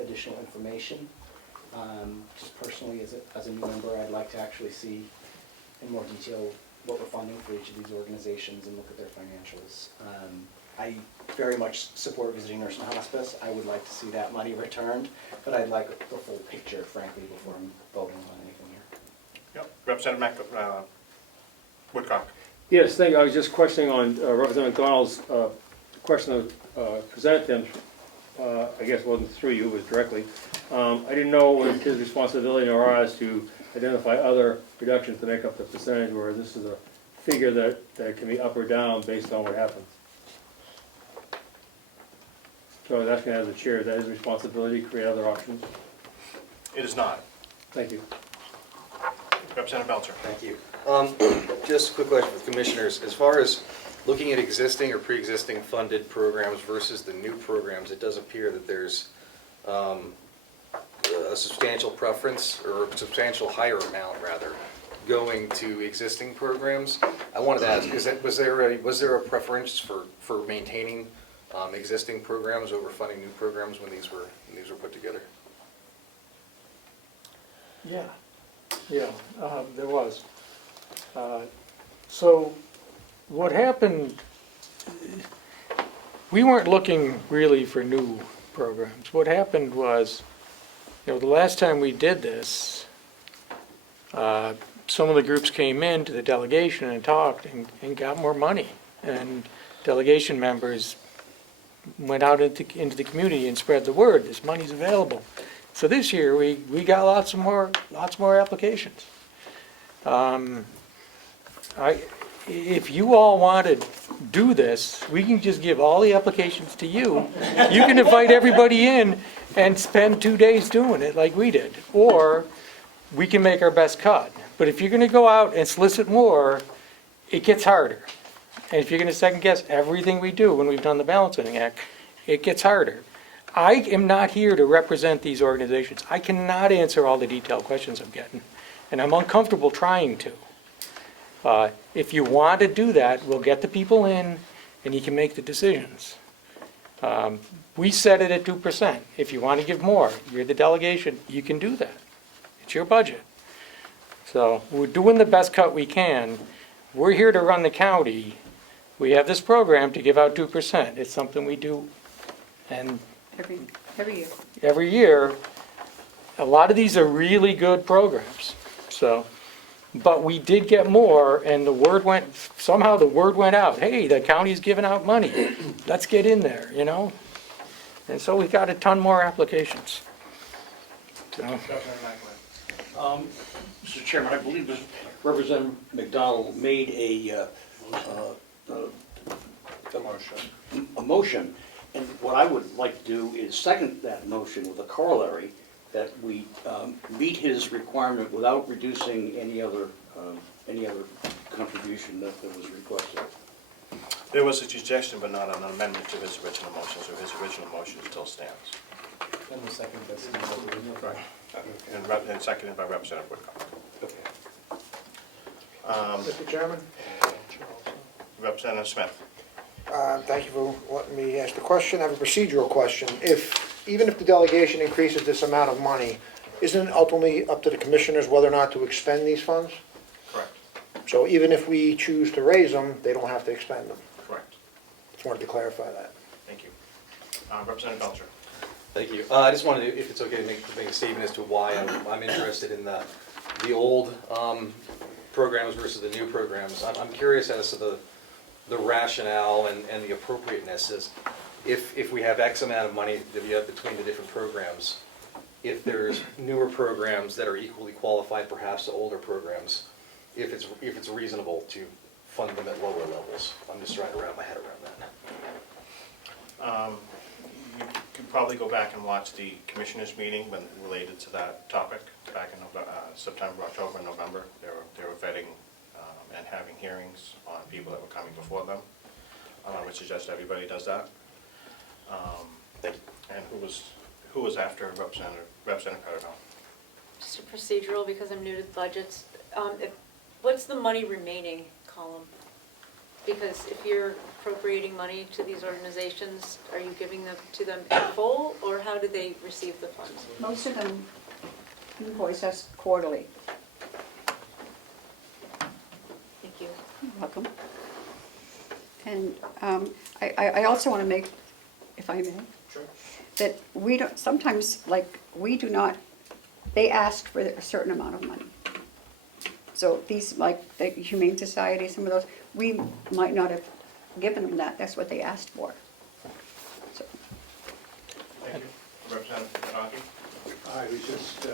additional information. Just personally, as a new member, I'd like to actually see in more detail what we're funding for each of these organizations and look at their financials. I very much support visiting nurse and hospice. I would like to see that money returned, but I'd like the full picture, frankly, before I'm voting on anything here. Yep. Representative Woodcock. Yes, thank you. I was just questioning on Representative McDonald's question presented to him. I guess it wasn't through you, it was directly. I didn't know it was his responsibility or ours to identify other reductions to make up the percentage, where this is a figure that can be up or down based on what happens. So I was asking as a chair, is that his responsibility to create other options? It is not. Thank you. Representative Belcher. Thank you. Just a quick question for the commissioners. As far as looking at existing or pre-existing funded programs versus the new programs, it does appear that there's a substantial preference, or a substantial higher amount, rather, going to existing programs. I wanted to ask, was there a preference for maintaining existing programs over funding new programs when these were put together? Yeah, there was. So what happened, we weren't looking really for new programs. What happened was, the last time we did this, some of the groups came in to the delegation and talked and got more money. And delegation members went out into the community and spread the word, this money's available. So this year, we got lots more applications. If you all wanted do this, we can just give all the applications to you. You can invite everybody in and spend 2 days doing it like we did. Or we can make our best cut. But if you're gonna go out and solicit more, it gets harder. And if you're gonna second guess everything we do when we've done the balancing act, it gets harder. I am not here to represent these organizations. I cannot answer all the detailed questions I'm getting, and I'm uncomfortable trying to. If you want to do that, we'll get the people in, and you can make the decisions. We set it at 2%. If you want to give more, you're the delegation, you can do that. It's your budget. So we're doing the best cut we can. We're here to run the county. We have this program to give out 2%. It's something we do, and Every year. every year, a lot of these are really good programs. So, but we did get more, and somehow the word went out, hey, the county's giving out money. Let's get in there, you know? And so we got a ton more applications. So, Mr. Chairman, I believe that Representative McDonald made a motion, and what I would like to do is second that motion with a corollary that we meet his requirement without reducing any other contribution that was requested. There was a suggestion, but not an amendment to his original motion, so his original motion still stands. And the second, that's Right. And seconded by Representative Woodcock. Mr. Chairman? Representative Smith. Thank you for letting me ask the question. I have a procedural question. Even if the delegation increases this amount of money, isn't it ultimately up to the commissioners whether or not to expend these funds? Correct. So even if we choose to raise them, they don't have to expend them? Correct. Just wanted to clarify that. Thank you. Representative Belcher. Thank you. I just wanted to, if it's okay, to make a statement as to why I'm interested in the old programs versus the new programs. I'm curious as to the rationale and the appropriateness is if we have X amount of money to divvy up between the different programs, if there's newer programs that are equally qualified perhaps to older programs, if it's reasonable to fund them at lower levels. I'm just trying to wrap my head around that. You could probably go back and watch the commissioners' meeting when related to that topic back in September, October, and November. They were vetting and having hearings on people that were coming before them. I would suggest everybody does that. Thank you. And who was after Representative Carroll? Just a procedural, because I'm new to budgets. What's the money remaining column? Because if you're appropriating money to these organizations, are you giving them to them in full, or how do they receive the funds? Most of them invoice us quarterly. Thank you. You're welcome. And I also want to make, if I may, Sure. that we don't, sometimes, like, we do not, they ask for a certain amount of money. So these, like the Humane Society, some of those, we might not have given them that, that's what they asked for. So, Thank you. Representative Woodcock? I was just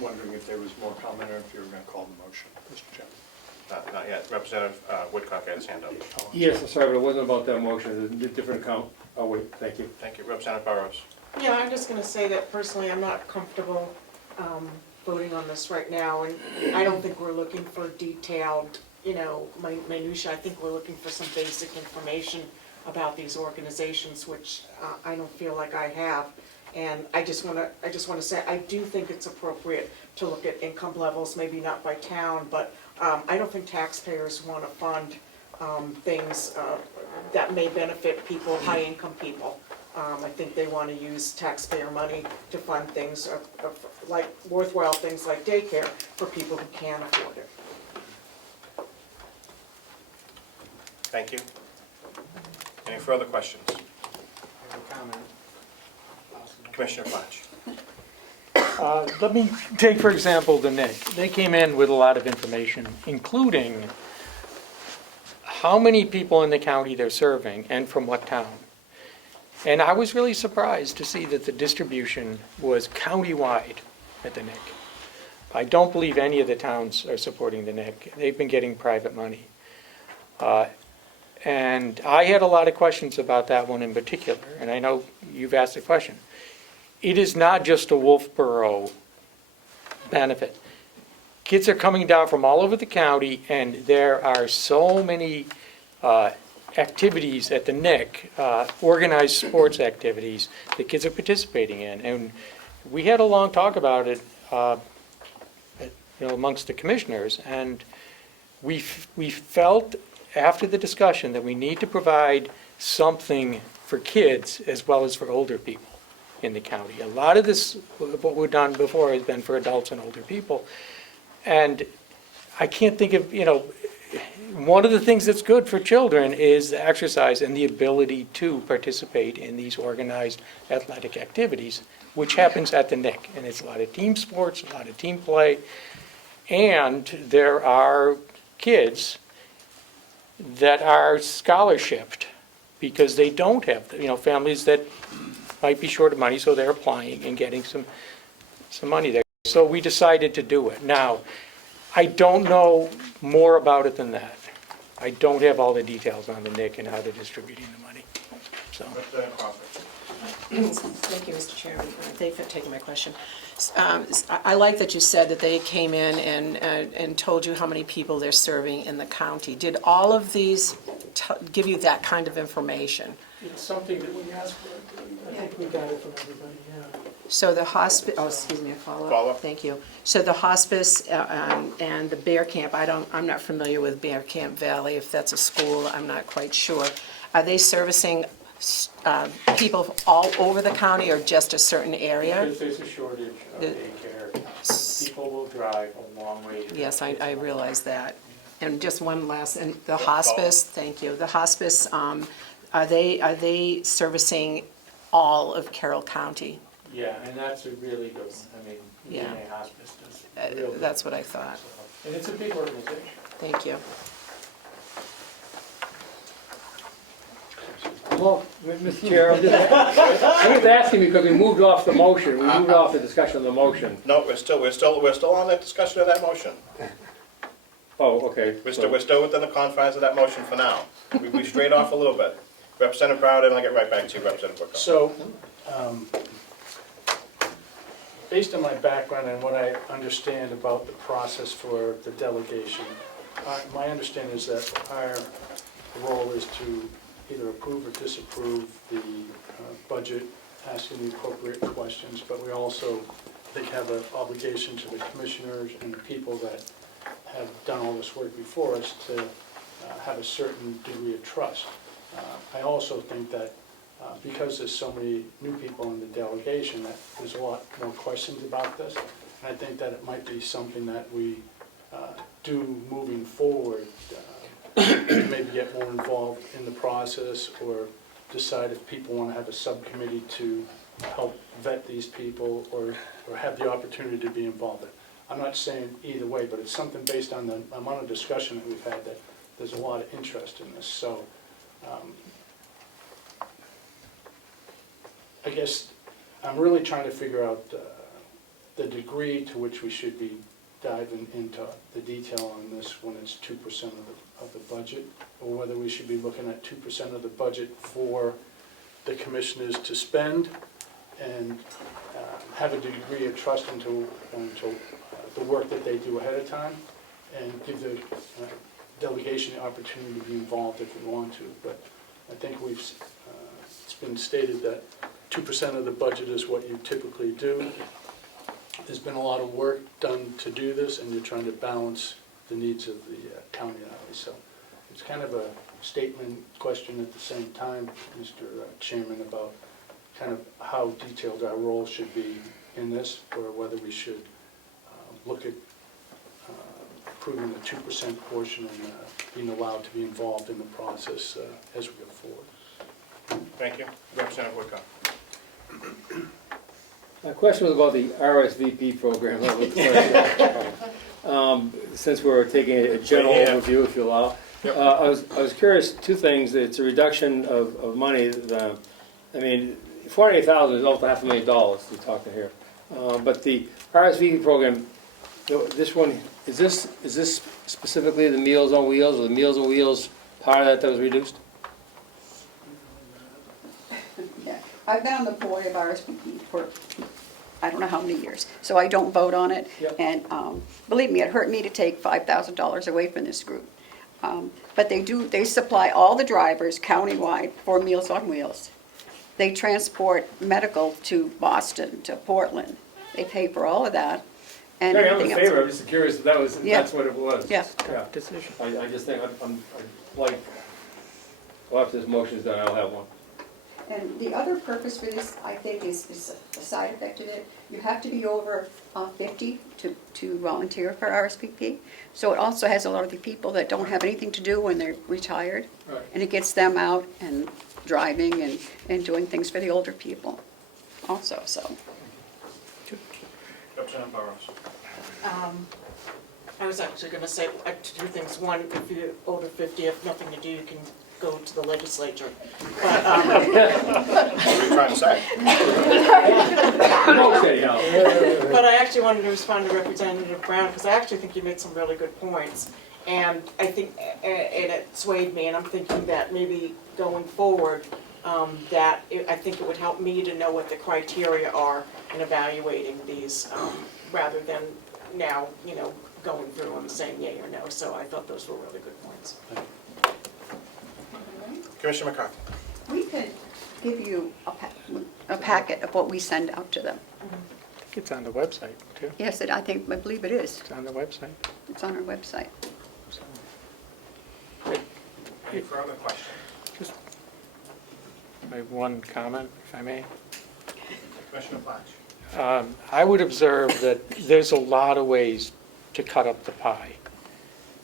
wondering if there was more comment or if you were going to call the motion, Mr. Chairman. Not yet. Representative Woodcock had his hand up. Yes, I'm sorry, but it wasn't about that motion, it's a different account. Oh, wait, thank you. Thank you. Representative Burrows. Yeah, I'm just gonna say that personally, I'm not comfortable voting on this right now, and I don't think we're looking for detailed, minutia. I think we're looking for some basic information about these organizations, which I don't feel like I have. And I just wanna say, I do think it's appropriate to look at income levels, maybe not by town, but I don't think taxpayers wanna fund things that may benefit people, high-income people. I think they want to use taxpayer money to fund things like worthwhile things like daycare for people who can't afford it. Thank you. Any further questions? Commissioner Flash. Let me take, for example, the NIC. They came in with a lot of information, including how many people in the county they're serving and from what town. And I was really surprised to see that the distribution was countywide at the NIC. I don't believe any of the towns are supporting the NIC. They've been getting private money. And I had a lot of questions about that one in particular, and I know you've asked the question. It is not just a Wolfboro benefit. Kids are coming down from all over the county, and there are so many activities at the NIC, organized sports activities that kids are participating in. And we had a long talk about it amongst the commissioners, and we felt after the discussion that we need to provide something for kids as well as for older people in the county. A lot of this, what we've done before, has been for adults and older people. And I can't think of, one of the things that's good for children is the exercise and the ability to participate in these organized athletic activities, which happens at the NIC. And it's a lot of team sports, a lot of team play. And there are kids that are scholarshiped because they don't have, families that might be short of money, so they're applying and getting some money there. So we decided to do it. Now, I don't know more about it than that. I don't have all the details on the NIC and how they're distributing the money. So. Thank you, Mr. Chairman. Thank you for taking my question. I like that you said that they came in and told you how many people they're serving in the county. Did all of these give you that kind of information? It's something that we asked for. I think we got it from everybody, yeah. So the hospice, excuse me, a follow-up? Follow-up. Thank you. So the hospice and the Bear Camp, I'm not familiar with Bear Camp Valley, if that's a school, I'm not quite sure. Are they servicing people all over the county or just a certain area? Because there's a shortage of daycare. People will drive a long way. Yes, I realize that. And just one last, and the hospice, thank you. The hospice, are they servicing all of Carroll County? Yeah, and that's a really good one. I mean, Yeah. VA Hospice does real good. That's what I thought. And it's a big organization. Thank you. Well, Mr. Chair, I'm just asking because we moved off the motion, we moved off the discussion of the motion. No, we're still on that discussion of that motion. Oh, okay. We're still within the confines of that motion for now. We strayed off a little bit. Representative Brown, and I'll get right back to you, Representative Whitcomb. So, based on my background and what I understand about the process for the delegation, my understanding is that our role is to either approve or disapprove the budget, asking the appropriate questions, but we also, I think, have an obligation to the commissioners and the people that have done all this work before us to have a certain degree of trust. I also think that because there's so many new people in the delegation, that there's a lot more questions about this. And I think that it might be something that we do moving forward, maybe get more involved in the process or decide if people want to have a subcommittee to help vet these people or have the opportunity to be involved in. I'm not saying either way, but it's something based on the amount of discussion that we've had that there's a lot of interest in this. So I guess I'm really trying to figure out the degree to which we should be diving into the detail on this when it's 2% of the budget, or whether we should be looking at 2% of the budget for the commissioners to spend and have a degree of trust into the work that they do ahead of time, and give the delegation the opportunity to be involved if we want to. But I think it's been stated that 2% of the budget is what you typically do. There's been a lot of work done to do this, and you're trying to balance the needs of the county that way. So it's kind of a statement question at the same time, Mr. Chairman, about kind of how detailed our role should be in this, or whether we should look at approving the 2% portion and being allowed to be involved in the process as we go forward. Thank you. Representative Whitcomb. My question was about the RSVP program. Since we're taking a general overview, if you allow. I was curious, two things. It's a reduction of money. I mean, $48,000 is almost $500,000 we're talking here. But the RSVP program, this one, is this specifically the Meals on Wheels, or the Meals on Wheels part of that was reduced? Yeah, I've been on the board of RSVP for, I don't know how many years, so I don't vote on it. Yep. And believe me, it hurt me to take $5,000 away from this group. But they supply all the drivers countywide for Meals on Wheels. They transport medical to Boston, to Portland. They pay for all of that and Terry, I'm everything in else. favor, I'm just curious if that was, if Yeah. that's what it was. Yeah. Decision. I just think, I'm like, well, after this motion's done, I'll have one. And the other purpose for this, I think, is a side effect of it. You have to be over 50 to volunteer for RSVP. So it also has a lot of the people that don't have anything to do when they're retired. Right. And it gets them out and driving and doing things for the older people also, so. Representative Burrows. I was actually gonna say two things. One, if you're over 50, if nothing to do, you can go to the legislature. But, What are you trying to say? Okay, Al. but I actually wanted to respond to Representative Brown, because I actually think you made some really good points. And I think, and it swayed me, and I'm thinking that maybe going forward, I think it would help me to know what the criteria are in evaluating these, rather than now, going through and saying yay or no. So I thought those were really good points. Commissioner McCarthy. We could give you a packet of what we send out to them. I think it's on the website, too. Yes, I believe it is. It's on the website. It's on our website. So, Any further questions? just my one comment, if I may. Commissioner Flash. I would observe that there's a lot of ways to cut up the pie.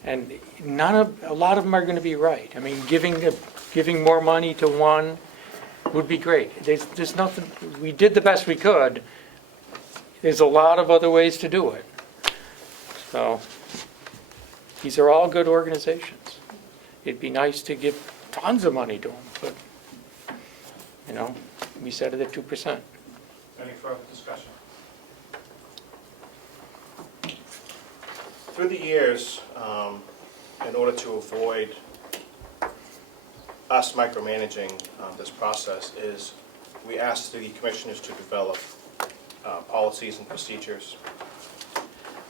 And a lot of them are going to be right. I mean, giving more money to one would be great. There's nothing, we did the best we could. There's a lot of other ways to do it. So, these are all good organizations. It'd be nice to give tons of money to them, but, we set it at 2%. Any further discussion? Through the years, in order to avoid us micromanaging this process, is we asked the commissioners to develop policies and procedures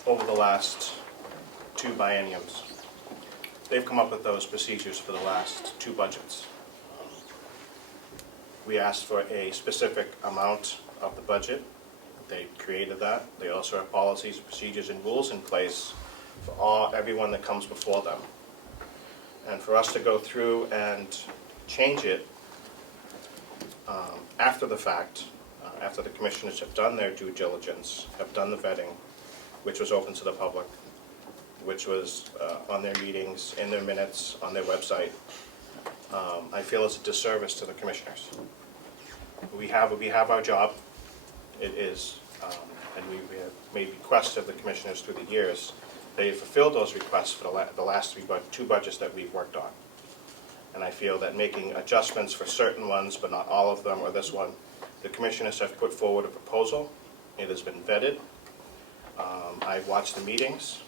over the last 2 bienniums. They've come up with those procedures for the last 2 budgets. We asked for a specific amount of the budget. They created that. They also have policies, procedures, and rules in place for everyone that comes before them. And for us to go through and change it after the fact, after the commissioners have done their due diligence, have done the vetting, which was open to the public, which was on their meetings, in their minutes, on their website, I feel it's a disservice to the commissioners. We have our job. It is, and we have made requests of the commissioners through the years. They have fulfilled those requests for the last 2 budgets that we've worked on. And I feel that making adjustments for certain ones, but not all of them, or this one, the commissioners have put forward a proposal. It has been vetted. I've watched the meetings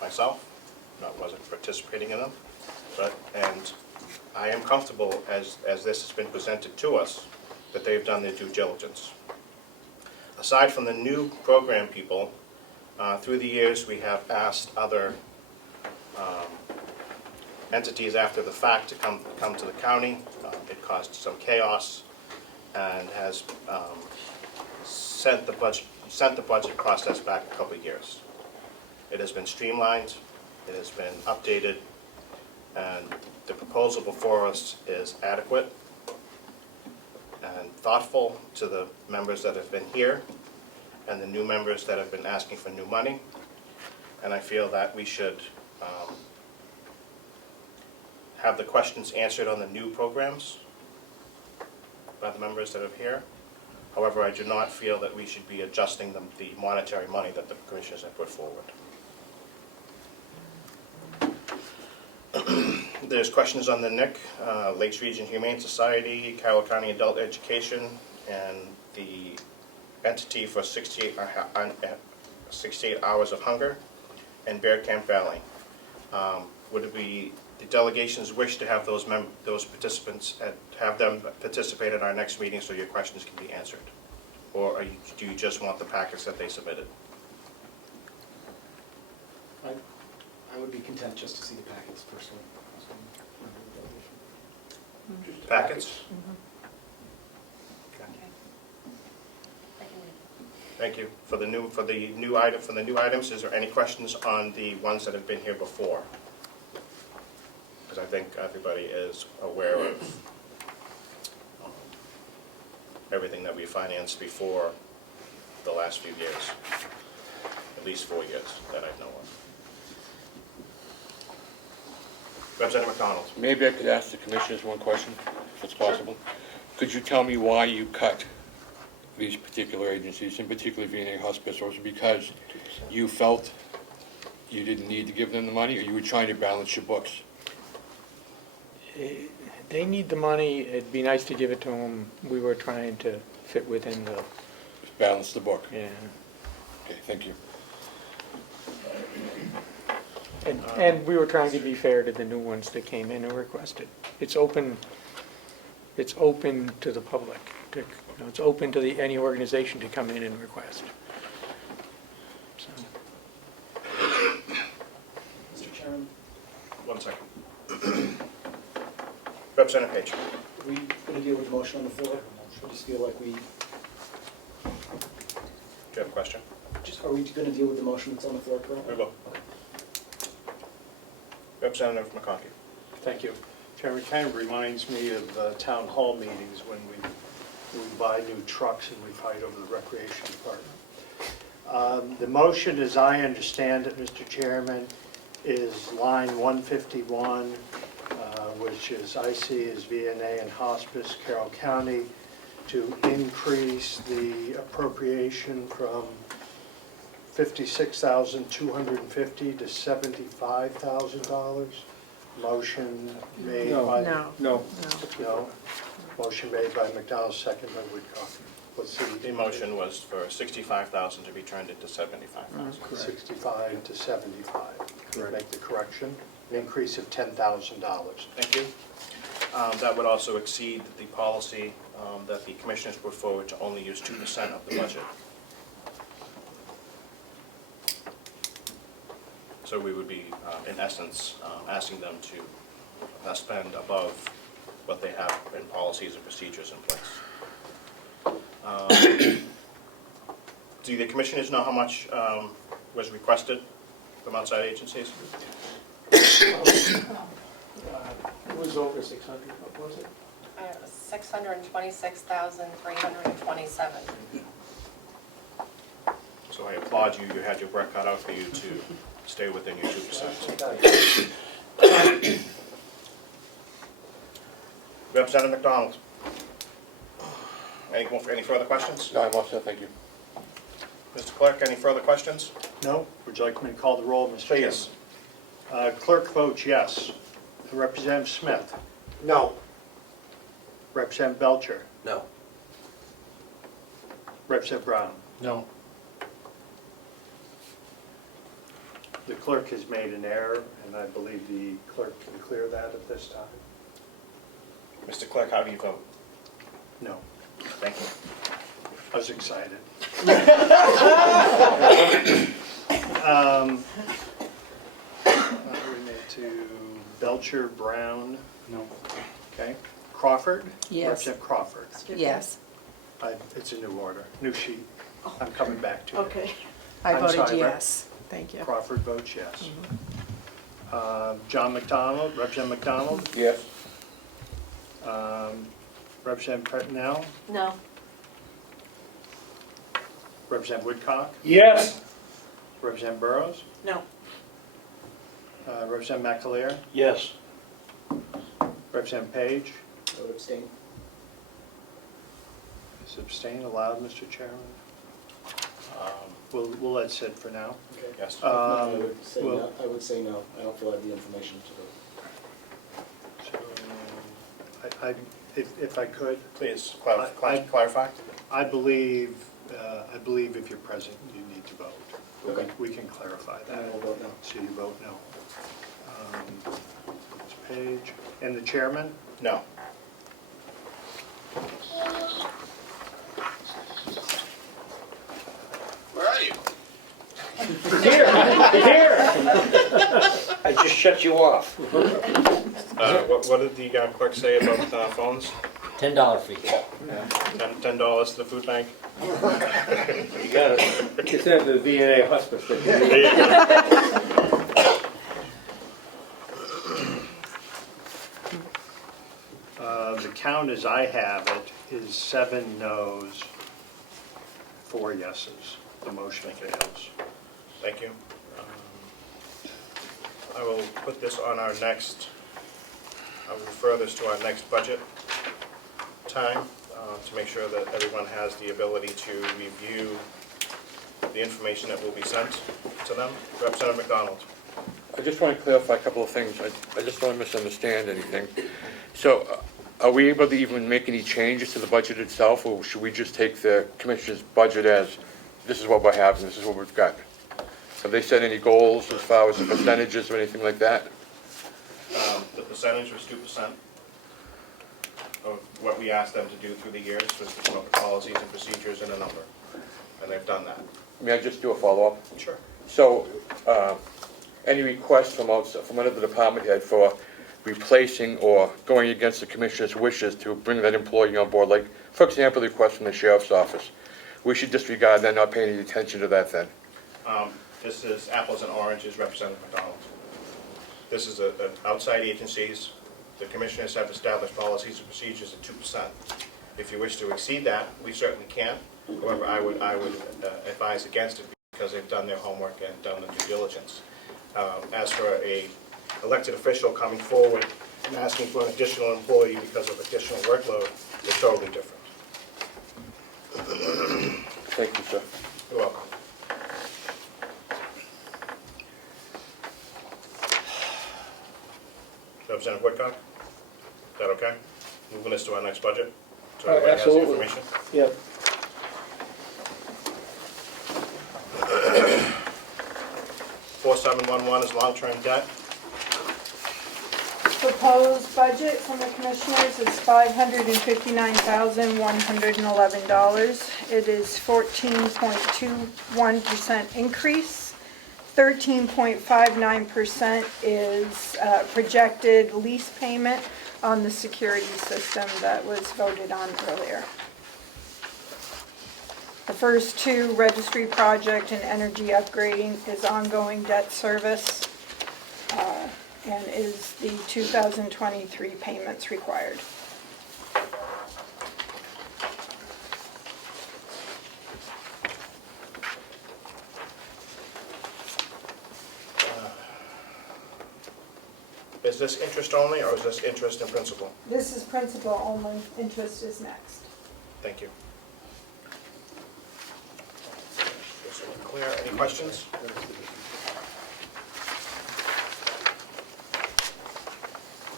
myself. I wasn't participating in them, and I am comfortable as this has been presented to us that they've done their due diligence. Aside from the new program people, through the years we have asked other entities after the fact to come to the county. It caused some chaos and has sent the budget process back a couple of years. It has been streamlined, it has been updated, and the proposal before us is adequate and thoughtful to the members that have been here and the new members that have been asking for new money. And I feel that we should have the questions answered on the new programs by the members that are here. However, I do not feel that we should be adjusting the monetary money that the commissioners have put forward. There's questions on the NIC, Lakes Region Humane Society, Carroll County Adult Education, and the entity for 68 Hours of Hunger, and Bear Camp Valley. Would it be the delegations wish to have those participants, have them participate at our next meeting so your questions can be answered? Or do you just want the packets that they submitted? I would be content just to see the packets personally. Packets? Thank you. For the new items, is there any questions on the ones that have been here before? Because I think everybody is aware of everything that we financed before the last few years, at least 4 years that I know of. Representative McDonald. Maybe I could ask the commissioners one question, if it's possible. Could you tell me why you cut these particular agencies, in particular VNA Hospice, or was it because you felt you didn't need to give them the money, or you were trying to balance your books? They need the money, it'd be nice to give it to them. We were trying to fit within the, Balance the book? yeah. Okay, thank you. And we were trying to be fair to the new ones that came in and requested. It's open to the public. It's open to any organization to come in and request. So, Mr. Chairman, 1 second. Representative Page. are we going to deal with the motion on the floor? I just feel like Do you have a question? are we going to deal with the motion that's on the floor currently? We will. Representative McConkey. Thank you. Chairman, it kind of reminds me of town hall meetings when we buy new trucks and we fight over the recreation department. The motion, as I understand it, Mr. Chairman, is line 151, which is I see as VNA and Hospice, Carroll County, to increase the appropriation from $56,250 to $75,000. Motion made by... No. No. Motion made by McDonald, second by Woodcock. What's The motion was for $65,000 to be turned into $75,000. 65 to 75. Correct. Make the correction, an increase of $10,000. Thank you. That would also exceed the policy that the commissioners put forward to only use 2% of the budget. So we would be, in essence, asking them to spend above what they have in policies and procedures in place. Do the commissioners know how much was requested from outside agencies? it was over 600, what was it? 626,327. So I applaud you. You had your work cut out for you to stay within your 2%. Representative McDonald. Any further questions? No, I'm all set, thank you. Mr. Clerk, any further questions? No? Would you like me to call the roll, Mr. Chairman? Please. Clerk votes yes. Representative Smith? No. Representative Belcher? No. Representative Brown? No. The clerk has made an error, and I believe the clerk can clear that at this time. Mr. Clerk, how do you vote? No. Thank you. I was excited. We made to Belcher, Brown. No. Okay. Crawford? Yes. Representative Crawford. Yes. It's a new order, new sheet. I'm coming back to it. Okay. I I'm voted sorry, yes. Thank you. Crawford votes yes. John McDonald, Representative McDonald, Yes. Representative Petinel, No. Representative Woodcock, Yes. Representative Burrows, No. Representative McAleer, Yes. Representative Page. I would abstain. Is abstain allowed, Mr. Chairman? We'll let sit for now. Okay. Yes. I would say well- no. I would say no. I don't feel I have the information to vote. So, if I could, Please I- clarify. I believe if you're present, you need to vote. Okay. We can clarify And I that. will vote no. So you vote no. So Page. And the chairman? No. Where are you? I just shut you off. What did the clerk say about phones? $10 fee. $10 to the food bank? You got it. It's at the VNA hospice. The count as I have it is 7 noes, 4 yeses. The motion fails. Thank you. I will put this on our next, I will refer this to our next budget time to make sure that everyone has the ability to review the information that will be sent to them. Representative McDonald. I just want to clarify a couple of things. I just don't misunderstand anything. So are we able to even make any changes to the budget itself, or should we just take the commissioner's budget as, this is what we're having, this is what we've got? Have they set any goals as far as the percentages or anything like that? The percentage was 2% of what we asked them to do through the years, was to come up with policies and procedures and a number. And they've done that. May I just do a follow-up? Sure. So, any requests from outside, from another department head for replacing or going against the commissioner's wishes to bring that employee on board, like, for example, the request from the sheriff's office, we should disregard that, not pay any attention to that then? This is apples and oranges, Representative McDonald. This is outside agencies. The commissioners have established policies and procedures at 2%. If you wish to exceed that, we certainly can. However, I would advise against it because they've done their homework and done the due diligence. As for a elected official coming forward and asking for an additional employee because of additional workload, they're totally different. Thank you, sir. You're welcome. Representative Woodcock, is that okay? Moving this to our next budget, so everybody has the Absolutely. information. Yep. 4711 is long-term debt. Proposed budget from the commissioners is $559,111. It is 14.21% increase. 13.59% is projected lease payment on the security system that was voted on earlier. The first two, registry project and energy upgrading, is ongoing debt service and is the 2023 payments required. Is this interest only, or is this interest in principal? This is principal only, interest is next. Thank you. Just so we're clear, any questions?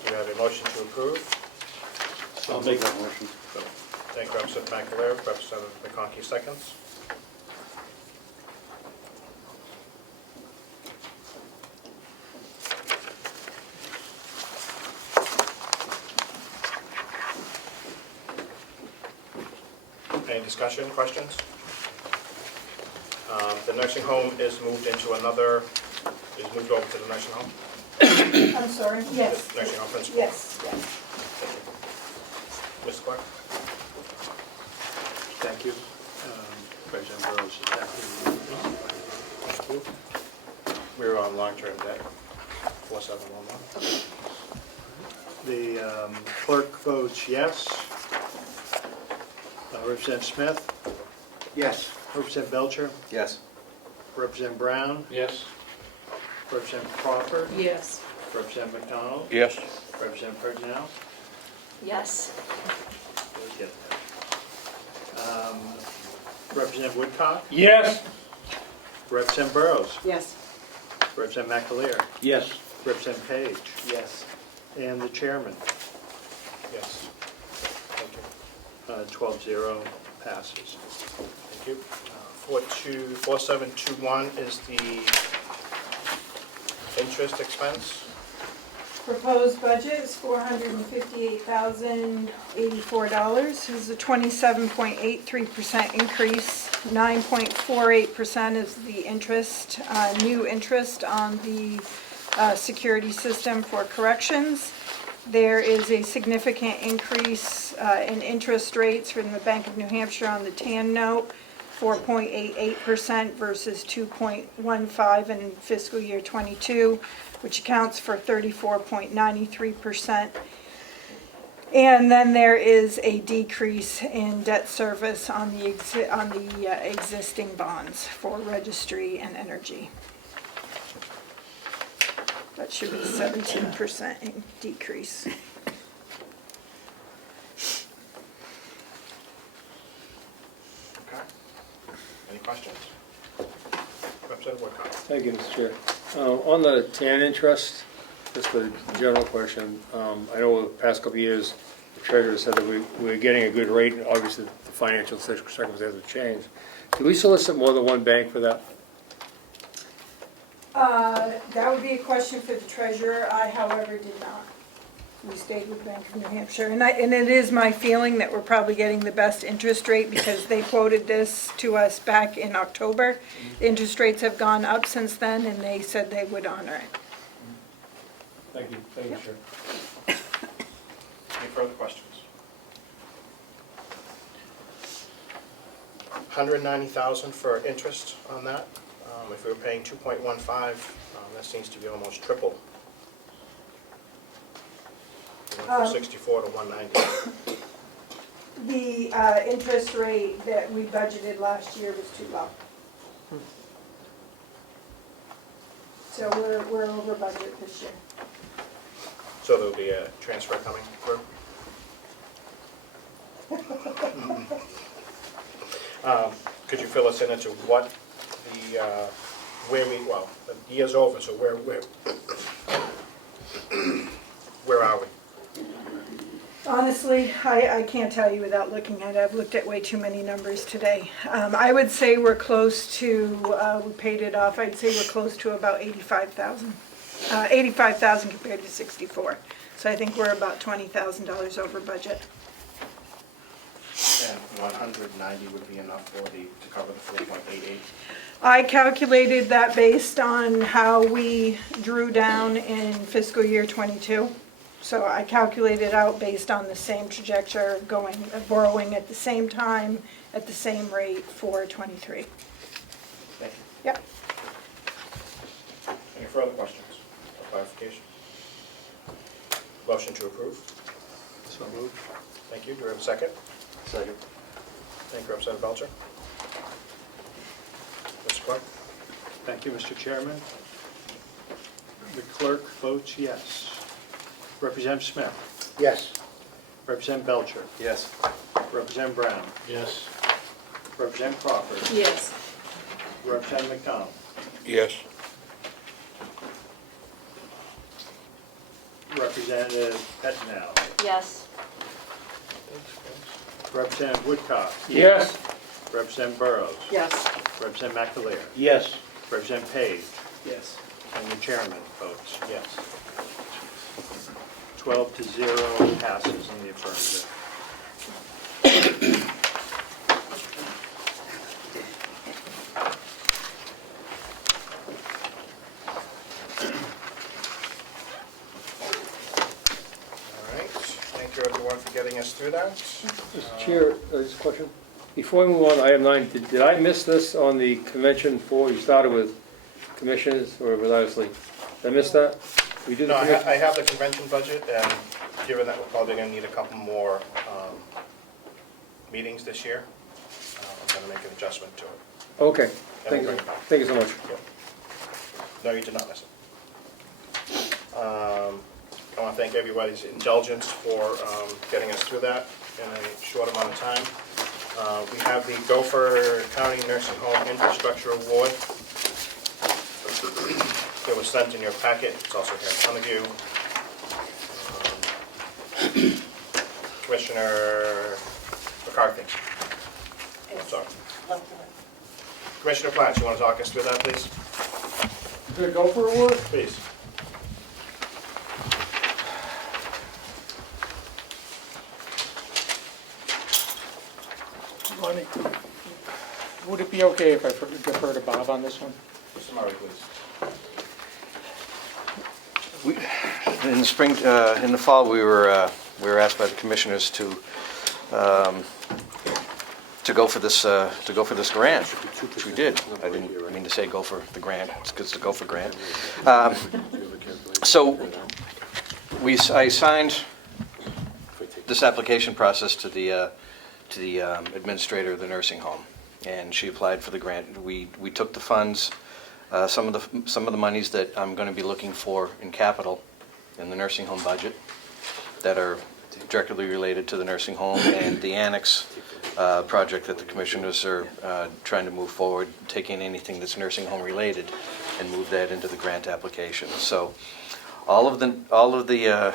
Do you have a motion to approve? I'll make that motion. Thank you, Representative McAleer. Representative McConkey seconds. Any discussion, questions? The nursing home is moved into another, is moved over to the nursing home? I'm sorry, yes. Nursing home principal? Yes, yes. Mr. Clark? Thank you. President Burrows, is that Thank you. We're on long-term debt, 4711. the clerk votes yes. Representative Smith? Yes. Representative Belcher? Yes. Representative Brown? Yes. Representative Crawford? Yes. Representative McDonald? Yes? Representative Pergenow? Yes. We'll get that. Representative Woodcock? Yes. Representative Burrows? Yes. Representative McAleer? Yes. Representative Page? Yes. And the chairman? Yes. Thank you. 12-0 passes. Thank you. 4721 is the interest expense. Proposed budget is $458,084. This is a 27.83% increase. 9.48% is the interest, new interest on the security system for corrections. There is a significant increase in interest rates from the Bank of New Hampshire on the TAN note, 4.88% versus 2.15 in fiscal year -- which accounts for 34.93%. And then there is a decrease in debt service on the existing bonds for registry and energy. That should be 17% in decrease. Okay. Any questions? Representative Woodcock. Thank you, Mr. Chair. On the TAN interest, just a general question. I know the past couple of years, the treasurer said that we're getting a good rate, and obviously the financial circumstances have changed. Do we solicit more than one bank for that? That would be a question for the treasurer. I, however, did not. We stayed with Bank of New Hampshire. And it is my feeling that we're probably getting the best interest rate because they quoted this to us back in October. The interest rates have gone up since then, and they said they would honor it. Thank you, Chair. Any further questions? $190,000 for interest on that. If we were paying 2.15, that seems to be almost triple. We went from 64 to 190. The interest rate that we budgeted last year was too low. So we're over budget this year. So there'll be a transfer coming through? Could you fill us in into what the, the year's over, so where are we? Honestly, I can't tell you without looking at it. I've looked at way too many numbers today. I would say we're close to, we paid it off, I'd say we're close to about 85,000. 85,000 compared to 64. So I think we're about $20,000 over budget. And 190 would be enough to cover the 4.88? I calculated that based on how we drew down in fiscal year '22. So I calculated out based on the same trajectory borrowing at the same time, at the same rate for '23. Thank you. Yep. Any further questions or clarification? Motion to approve? So moved. Thank you. Do we have a second? Second. Thank you, Representative Belcher. Mr. Clark? Thank you, Mr. Chairman. The clerk votes yes. Representative Smith? Yes. Representative Belcher? Yes. Representative Brown? Yes. Representative Crawford? Yes. Representative McDonald? Yes. Representative Pettinel? Yes. Representative Woodcock? Yes. Representative Burrows? Yes. Representative McAleer? Yes. Representative Page? Yes. And the chairman votes yes. 12-0 passes in the affirmative. All right. Thank you, everyone, for getting us through that. Mr. Chair, just a question. Before we move on to item 9, did I miss this on the convention for, you started with commissioners or was I asleep? Did I miss that? We do the No, convention? I have the convention budget, and given that we're probably going to need a couple more meetings this year, I'm going to make an adjustment to it. Okay, And thank we'll you, bring it back. thank you so much. No, you did not miss it. I want to thank everybody's indulgence for getting us through that in a short amount of time. We have the Gopher County Nursing Home Infrastructure Award. It was sent in your packet, it's also here in front of you. Commissioner McCarthy. Sorry. Commissioner Platt, you want to talk us through that, please? The Gopher Award? Please. Lonnie, would it be okay if I defer to Bob on this one? Mr. Murray, please. In the spring, in the fall, we were asked by the commissioners to go for this grant, which we did. I didn't mean to say go for the grant. It's good to go for grant. So I signed this application process to the administrator of the nursing home, and she applied for the grant. We took the funds. Some of the monies that I'm going to be looking for in capital in the nursing home budget that are directly related to the nursing home and the annex project that the commissioners are trying to move forward, taking anything that's nursing home related and move that into the grant application. So all of the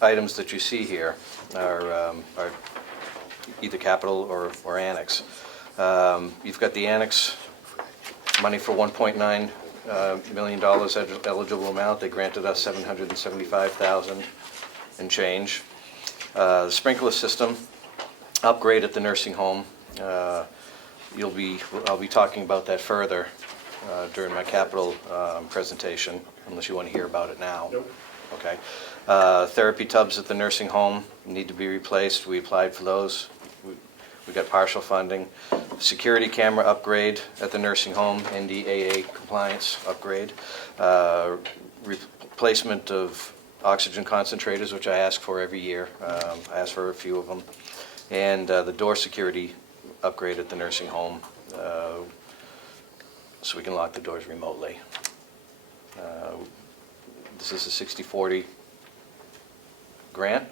items that you see here are either capital or annex. You've got the annex money for $1.9 million eligible amount. They granted us $775,000 and change. The sprinkler system upgrade at the nursing home. I'll be talking about that further during my capital presentation, unless you want to hear about it now. Nope. Okay. Therapy tubs at the nursing home need to be replaced. We applied for those. We got partial funding. Security camera upgrade at the nursing home, NDAA compliance upgrade. Replacement of oxygen concentrators, which I ask for every year. I ask for a few of them. And the door security upgrade at the nursing home, so we can lock the doors remotely. This is a 60-40 grant.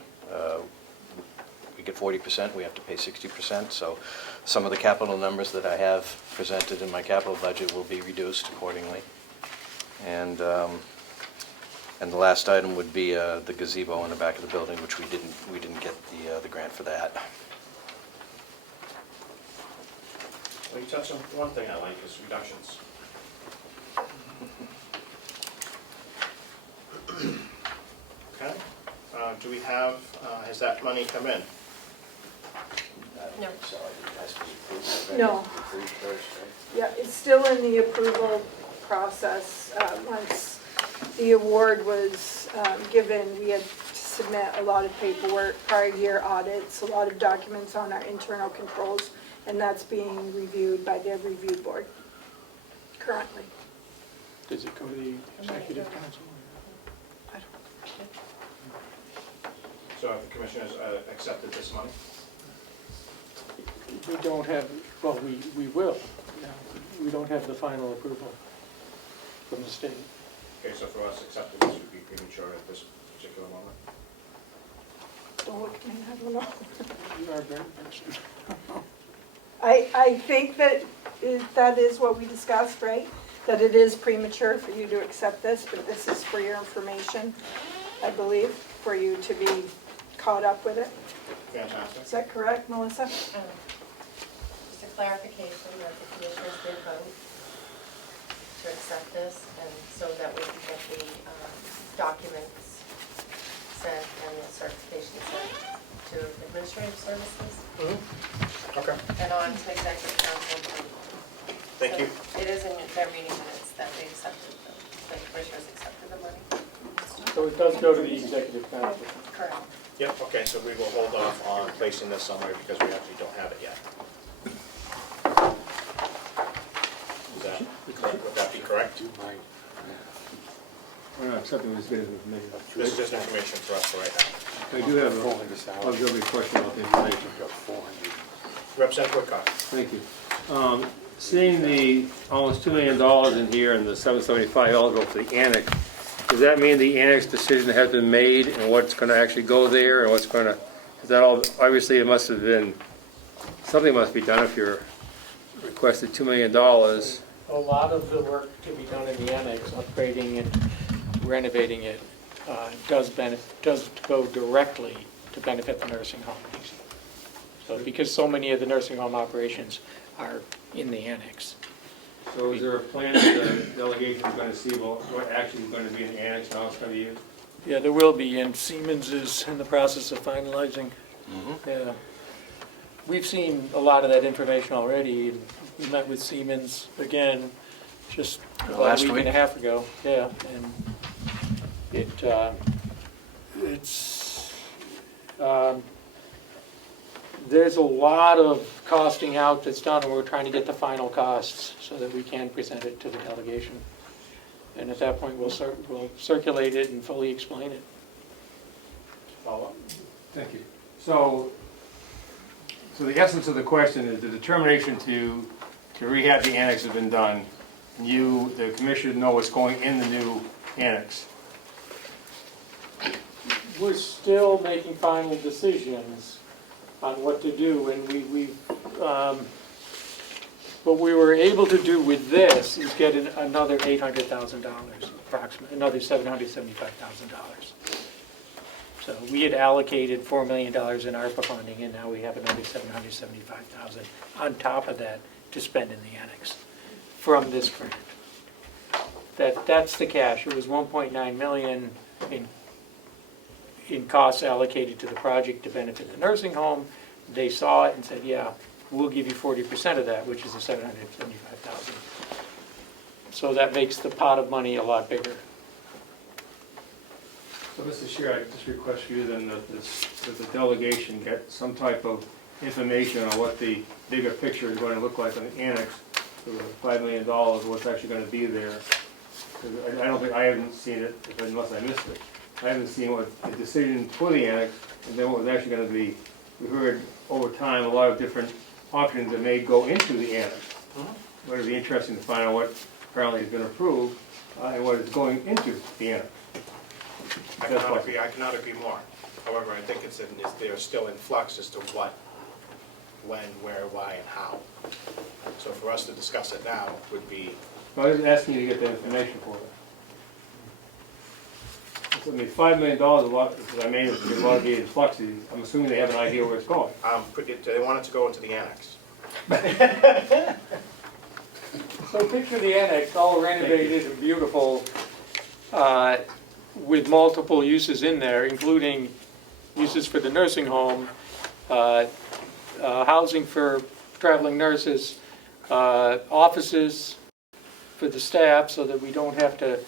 We get 40%, we have to pay 60%, so some of the capital numbers that I have presented in my capital budget will be reduced accordingly. And the last item would be the gazebo in the back of the building, which we didn't get the grant for that. Well, you touched on one thing I like is reductions. Okay. Do we have, has that money come in? No. No. Yeah, it's still in the approval process. Once the award was given, we had to submit a lot of paperwork, prior year audits, a lot of documents on our internal controls, and that's being reviewed by the review board currently. Does it go to the executive council? So have the commissioners accepted this money? We don't have, well, we will. Yeah. We don't have the final approval from the state. Okay, so for us, accepting this would be premature at this particular moment? Don't look at me, I don't know. You are very patient. I think that that is what we discussed, right? That it is premature for you to accept this, but this is for your information, I believe, for you to be caught up with it. Fantastic. Is that correct, Melissa? Just a clarification that the commissioners did vote to accept this, and so that we can get the documents sent and the certification sent to administrative services. Mm-hmm. Okay. And on to executive council. Thank you. It is in their meeting minutes that they accepted, the commissioners accepted the money. So it does go to the executive council. Correct. Yep, okay, so we will hold off on placing this somewhere because we actually don't have it yet. Is that correct? Would that be correct? We're not accepting this bit of information. This is just information for us for right now. I do have a auxiliary question about the information. Representative Woodcock. Thank you. Seeing the almost $2 million in here and the $775 eligible for the annex, does that mean the annex decision has been made and what's going to actually go there and what's going to, is that all, obviously it must have been, something must be done if you're requested $2 million. A lot of the work to be done in the annex, upgrading it, renovating it, does go directly to benefit the nursing homes. So because so many of the nursing home operations are in the annex. So is there a plan that the delegation is going to see what actually is going to be in the annex and how it's going to be used? Yeah, there will be, and Siemens is in the process of finalizing. Mm-hmm. Yeah. we've seen a lot of that information already. We met with Siemens again just Last a week week? and a half ago. Yeah, and there's a lot of costing out that's done, and we're trying to get the final costs so that we can present it to the delegation. And at that point, we'll circulate it and fully explain it. Follow up. Thank you. So the essence of the question is the determination to rehab the annex has been done. You, the commission, know what's going in the new annex. We're still making final decisions on what to do, and what we were able to do with this is get another $800,000, approximately, another $775,000. So we had allocated $4 million in ARPA funding, and now we have another $775,000 on top of that to spend in the annex from this grant. That's the cash. It was $1.9 million in costs allocated to the project to benefit the nursing home. They saw it and said, yeah, we'll give you 40% of that, which is the $775,000. So that makes the pot of money a lot bigger. So Mr. Chair, I just request for you then that the delegation get some type of information on what the bigger picture is going to look like on the annex for the $5 million, what's actually going to be there. 'Cause I don't think, I haven't seen it, unless I missed it. I haven't seen what the decision for the annex and then what was actually going to be. We heard over time a lot of different options that may go into the annex. It would be interesting to find out what apparently has been approved and what is going into the annex. I cannot agree more. However, I think they're still in flux as to what, when, where, why, and how. So for us to discuss it now would be... I was asking you to get the information for it. I mean, $5 million, a lot, because I made a lot of the fluxes. I'm assuming they have an idea where it's going. They want it to go into the annex. So picture the annex, all renovated and beautiful, with multiple uses in there, including uses for the nursing home, housing for traveling nurses, offices for the staff so that we don't have to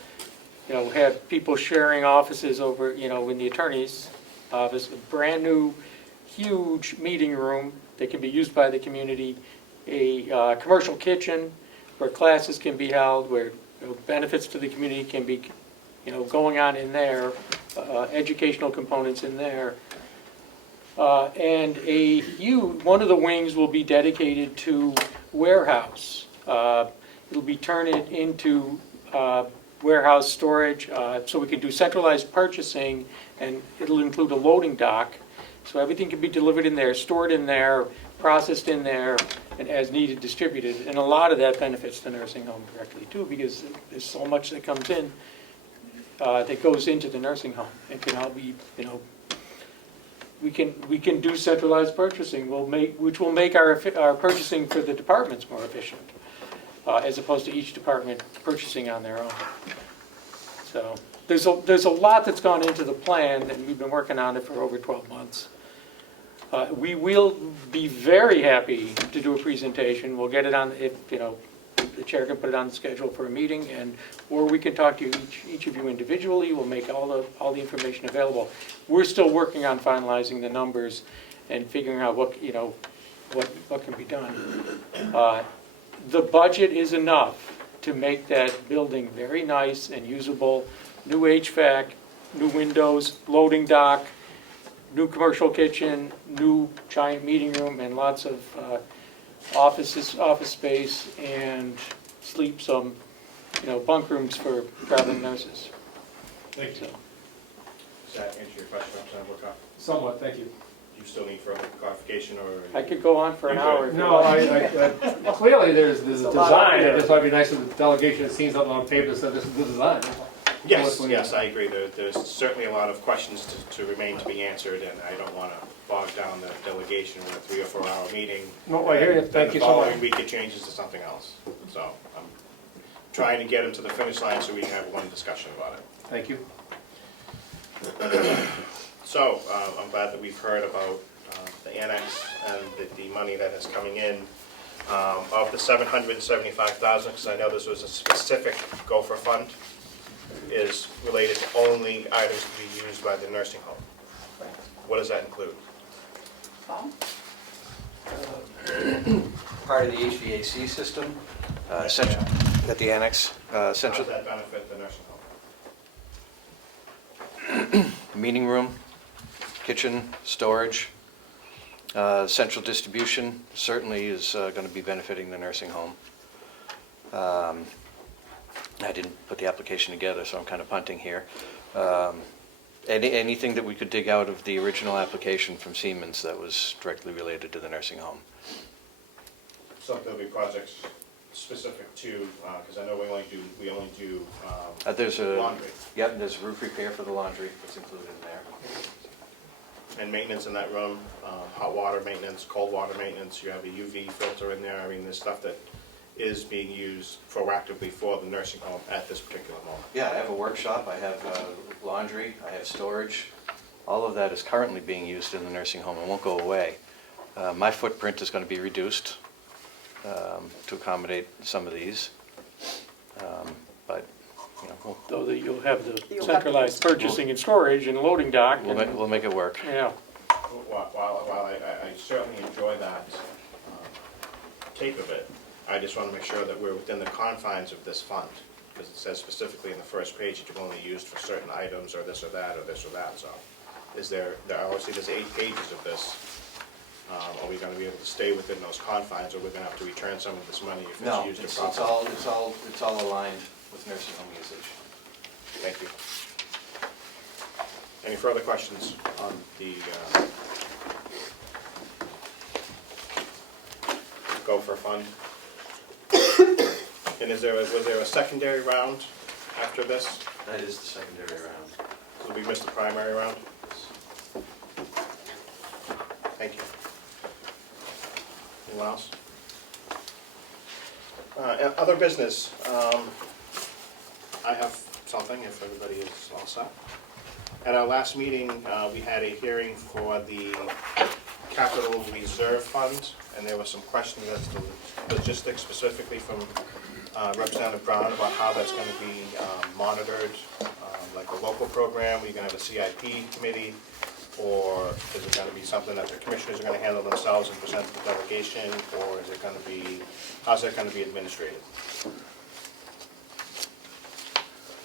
have people sharing offices over, in the attorney's office, a brand new, huge meeting room that can be used by the community, a commercial kitchen where classes can be held, where benefits to the community can be, going on in there, educational components in there. And one of the wings will be dedicated to warehouse. It'll be turned into warehouse storage, so we can do centralized purchasing, and it'll include a loading dock. So everything can be delivered in there, stored in there, processed in there, and as needed distributed. And a lot of that benefits the nursing home directly too, because there's so much that comes in that goes into the nursing home. It can all be, we can do centralized purchasing, which will make our purchasing for the departments more efficient, as opposed to each department purchasing on their own. So there's a lot that's gone into the plan, and we've been working on it for over 12 months. We will be very happy to do a presentation. We'll get it on, if the chair can put it on the schedule for a meeting, or we can talk to each of you individually. We'll make all the information available. We're still working on finalizing the numbers and figuring out what can be done. The budget is enough to make that building very nice and usable. New HVAC, new windows, loading dock, new commercial kitchen, new giant meeting room, and lots of office space, and some bunk rooms for traveling nurses. Thank you. Does that answer your question, Representative Woodcock? Somewhat, thank you. Do you still need further clarification, or? I could go on for an hour. If you No, like. clearly there's a design. It just might be nice if the delegation had seen something on paper that said this is the design. Yes, I agree. There's certainly a lot of questions to remain to be answered, and I don't want to bog down the delegation with a 3 or 4 hour meeting. No, I hear you. Thank you so much. The following week it changes to something else. So I'm trying to get them to the finish line so we can have one discussion about it. Thank you. So I'm glad that we've heard about the annex and the money that is coming in. Of the $775,000, because I know this was a specific gopher fund, is related to only items to be used by the nursing home. What does that include? Paul? Part of the HVAC system, central, at the annex, How central does that benefit the nursing home? meeting room, kitchen, storage, central distribution certainly is going to be benefiting the nursing home. I didn't put the application together, so I'm kind of punting here. Anything that we could dig out of the original application from Siemens that was directly related to the nursing home. So there'll be projects specific to, because I know we only do There's a laundry. Yep, there's a roof repair for the laundry that's included in there. And maintenance in that room, hot water maintenance, cold water maintenance, you have a UV filter in there. I mean, there's stuff that is being used proactively for the nursing home at this particular moment. Yeah, I have a workshop, I have laundry, I have storage. All of that is currently being used in the nursing home and won't go away. My footprint is going to be reduced to accommodate some of these. But, you know, Though that you'll have the centralized purchasing and storage and loading dock. we'll make it work. Yeah. While I certainly enjoy that take of it, I just want to make sure that we're within the confines of this fund, because it says specifically in the first page that you've only used for certain items, or this or that, or this or that, so. Is there, obviously there's 8 pages of this. Are we going to be able to stay within those confines, or we're going to have to return some of this money if No, it's used it's improperly? all aligned with nursing home usage. Thank you. Any further questions on the Gopher Fund? And was there a secondary round after this? That is the secondary round. So we missed the primary round? Thank you. Anyone else? Other business. I have something, if everybody is all set. At our last meeting, we had a hearing for the Capital Reserve Fund, and there were some questions as to logistics, specifically from Representative Brown, about how that's going to be monitored, like a local program. Are you going to have a CIP committee, or is it going to be something that the commissioners are going to handle themselves and present to the delegation, or is it going to be, how's that going to be administrated?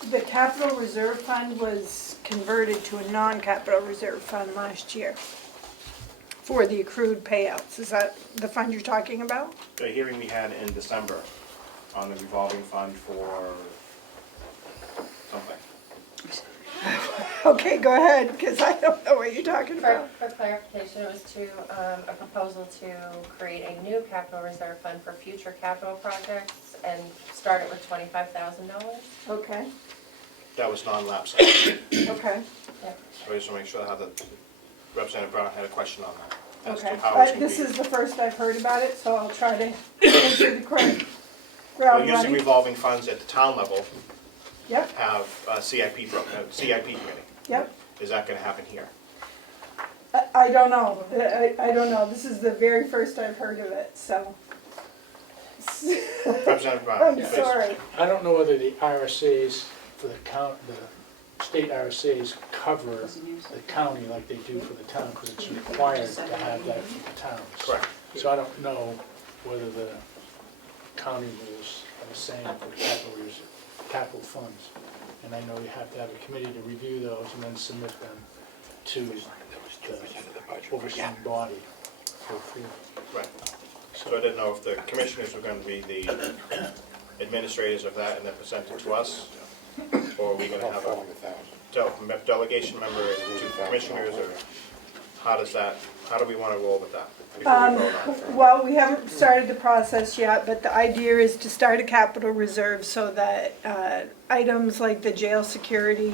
The capital reserve fund was converted to a non-capital reserve fund last year for the accrued payouts. Is that the fund you're talking about? The hearing we had in December on the revolving fund for something. Okay, go ahead, because I don't know what you're talking about. For clarification, it was to, a proposal to create a new capital reserve fund for future capital projects and start it with $25,000. Okay, That was non-lapsing. okay, Yep. So I just want to make sure how the Representative Brown had a question on that. As okay. to how it's going to This be. is the first I've heard about it, so I'll try to answer the correct Well, ground usually running. revolving funds at the town level Yep, have a CIP committee. yep. Is that going to happen here? I don't know. I don't know. This is the very first I've heard of it, so. Representative Brown, I'm please. sorry. I don't know whether the RSA's for the state RSA's cover the county like they do for the town, because it's required to have that for the towns. Correct. So I don't know whether the county rules are the same for capital funds. And I know you have to have a committee to review those and then submit them to the overseeing body for approval. Right. So I didn't know if the commissioners were going to be the administrators of that and then present it to us, or are we going to have a delegation member and 2 commissioners, or how do we want to roll with that? before we vote on it? Well, we haven't started the process yet, but the idea is to start a capital reserve so that items like the jail security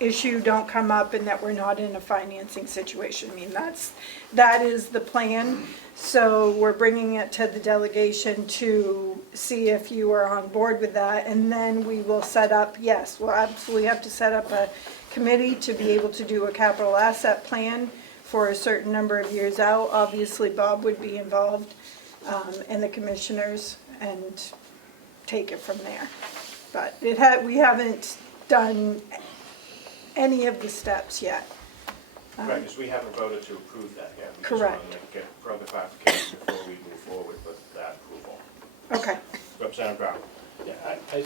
issue don't come up and that we're not in a financing situation. I mean, that is the plan. So we're bringing it to the delegation to see if you are on board with that. And then we will set up, yes, we'll absolutely have to set up a committee to be able to do a capital asset plan for a certain number of years out. Obviously, Bob would be involved, and the commissioners, and take it from there. But we haven't done any of the steps yet. Right, because we haven't voted to approve that yet. Correct. We just want to get further clarification before we move forward with that approval. Okay. Representative Brown? Yeah, I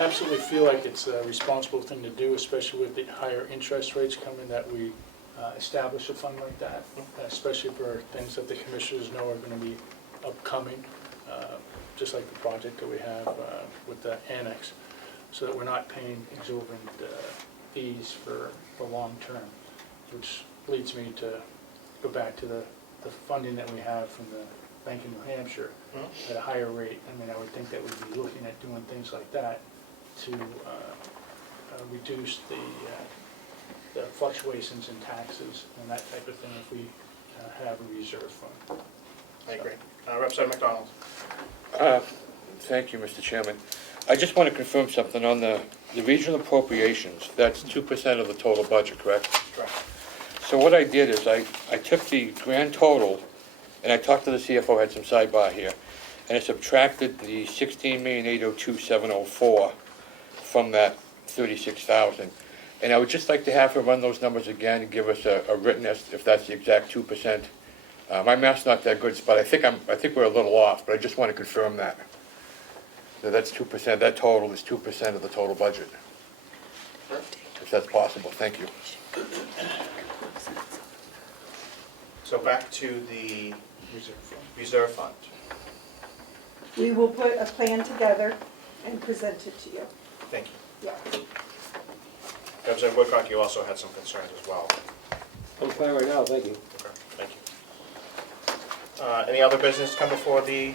absolutely feel like it's a responsible thing to do, especially with the higher interest rates coming, that we establish a fund like that, especially for things that the commissioners know are going to be upcoming, just like the project that we have with the annex, so that we're not paying exorbitant fees for the long term, which leads me to go back to the funding that we have from the Bank of New Hampshire at a higher rate. I mean, I would think that we'd be looking at doing things like that to reduce the fluctuations in taxes and that type of thing if we have a reserve fund. I agree. Representative McDonald? Thank you, Mr. Chairman. I just want to confirm something on the regional appropriations. That's 2% of the total budget, correct? Correct. So what I did is I took the grand total, and I talked to the CFO, had some sidebar here, and I subtracted the $16,802,704 from that 36,000. And I would just like to have her run those numbers again and give us a written estimate if that's the exact 2%. My math's not that good, but I think we're a little off, but I just want to confirm that. So that's 2%, that total is 2% of the total budget. If that's possible, thank you. So back to the reserve fund. We will put a plan together and present it to you. Thank you. Yeah. Representative Woodcock, you also had some concerns as well. I'm fine right now, thank you. Okay, thank you. Any other business come before the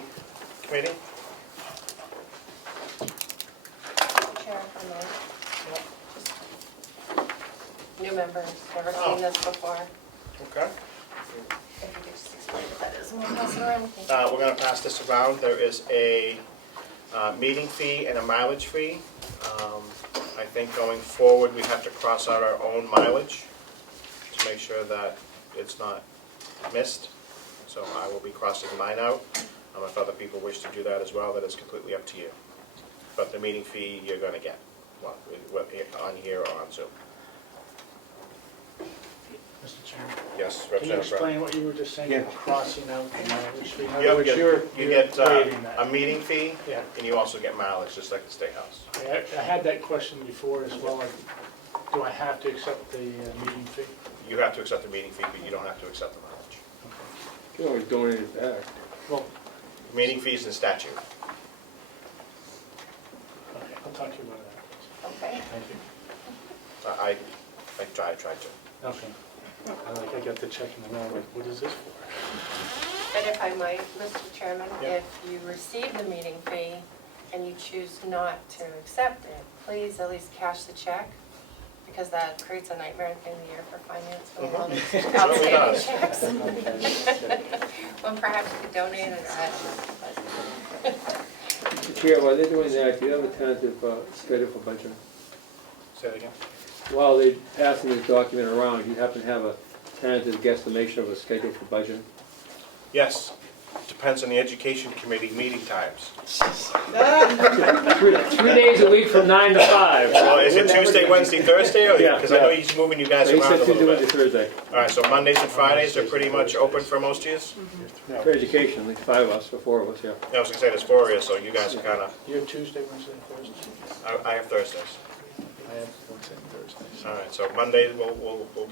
committee? Chair, if I may. Just new members, never seen this before. Okay. If you could just explain what that is, and we'll pass it around. We're going to pass this around. There is a meeting fee and a mileage fee. I think going forward, we have to cross out our own mileage to make sure that it's not missed. So I will be crossing mine out. If other people wish to do that as well, that is completely up to you. But the meeting fee, you're going to get on here or on Zoom. Mr. Chairman? Yes, Can you Representative Brown. explain what you were just saying, about crossing out the mileage fee? In other Yeah, words, you get waiving that. a meeting fee, Yeah. and you also get mileage, just like the State House. I had that question before as well, like, do I have to accept the meeting fee? You have to accept the meeting fee, but you don't have to accept the mileage. You can always donate it back. Well, Meeting fees in statute. okay, I'll talk to you about that. Okay. Thank you. I tried to. Okay. I got the check in the mail, like, what is this for? And if I might, Mr. Chairman, Yeah. if you receive the meeting fee and you choose not to accept it, please at least cash the check, because that creates a nightmare at the end of the year for finance with all these Certainly does. outstanding checks. Well, perhaps you could donate it or add it. Mr. Chair, while they're doing that, do you have a tentative schedule for budget? Say that again? While they're passing this document around, do you happen to have a tentative guesstimation of a schedule for budget? Yes. Depends on the Education Committee meeting times. 3 days a week from 9 to 5. Well, is it Tuesday, Wednesday, Thursday? Yeah, Because I know he's moving you guys He around a said Tuesday, little Wednesday, bit. Thursday. All right, so Mondays and Fridays are pretty much open for most of you? For education, at least 5 of us, or 4 of us, yeah. Yeah, I was going to say there's 4 of you, so you guys are kind of, You have Tuesday, Wednesday, and Thursday? I have Thursdays. I have Wednesday and Thursday. All right, so Mondays,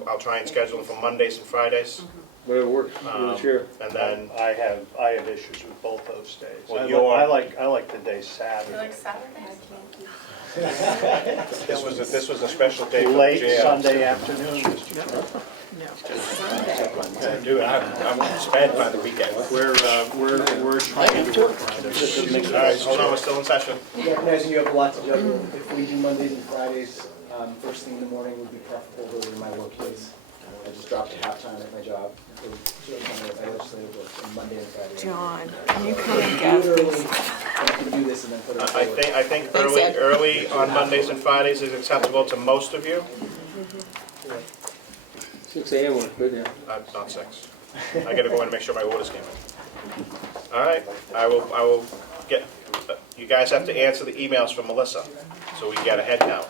I'll try and schedule for Mondays and Fridays. Whatever works for the chair. And then, I have issues with both those days. Well, I like the day You Saturday. like Saturdays? this was a special day for the Late jail. Sunday afternoon, Mr. Chairman. Dude, I'm spent by the weekend. We're trying to work around it. All right, hold on, we're still in session. Recognizing you have a lot to juggle, if we do Mondays and Fridays, first thing in the morning would be preferable over to my workplace. I just dropped to halftime at my job for my legislative work on Monday and Friday. John, can you come and get Literally, I can do this and then put it forward. I think early on Mondays and Fridays is acceptable to most of you. 6 AM was good, yeah. Not 6. I gotta go in and make sure my orders came in. All right, I will get, you guys have to answer the emails from Melissa, so we get a head count.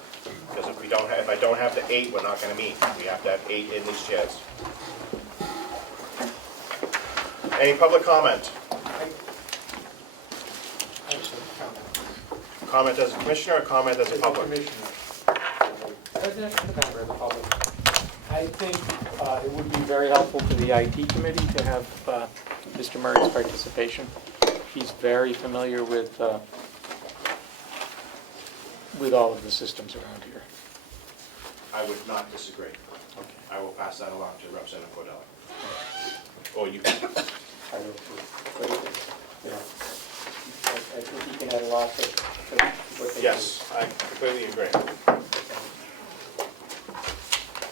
Because if I don't have the 8, we're not gonna meet. We have to have 8 in these chairs. Any public comment? Comment as a commissioner or comment as a public? President and member of the public. I think it would be very helpful for the IT committee to have Mr. Murray's participation. He's very familiar with all of the systems around here. I would not disagree. I will pass that along to Representative Cordell. Or you can. I think he can add a lot to what they do. Yes, I completely agree.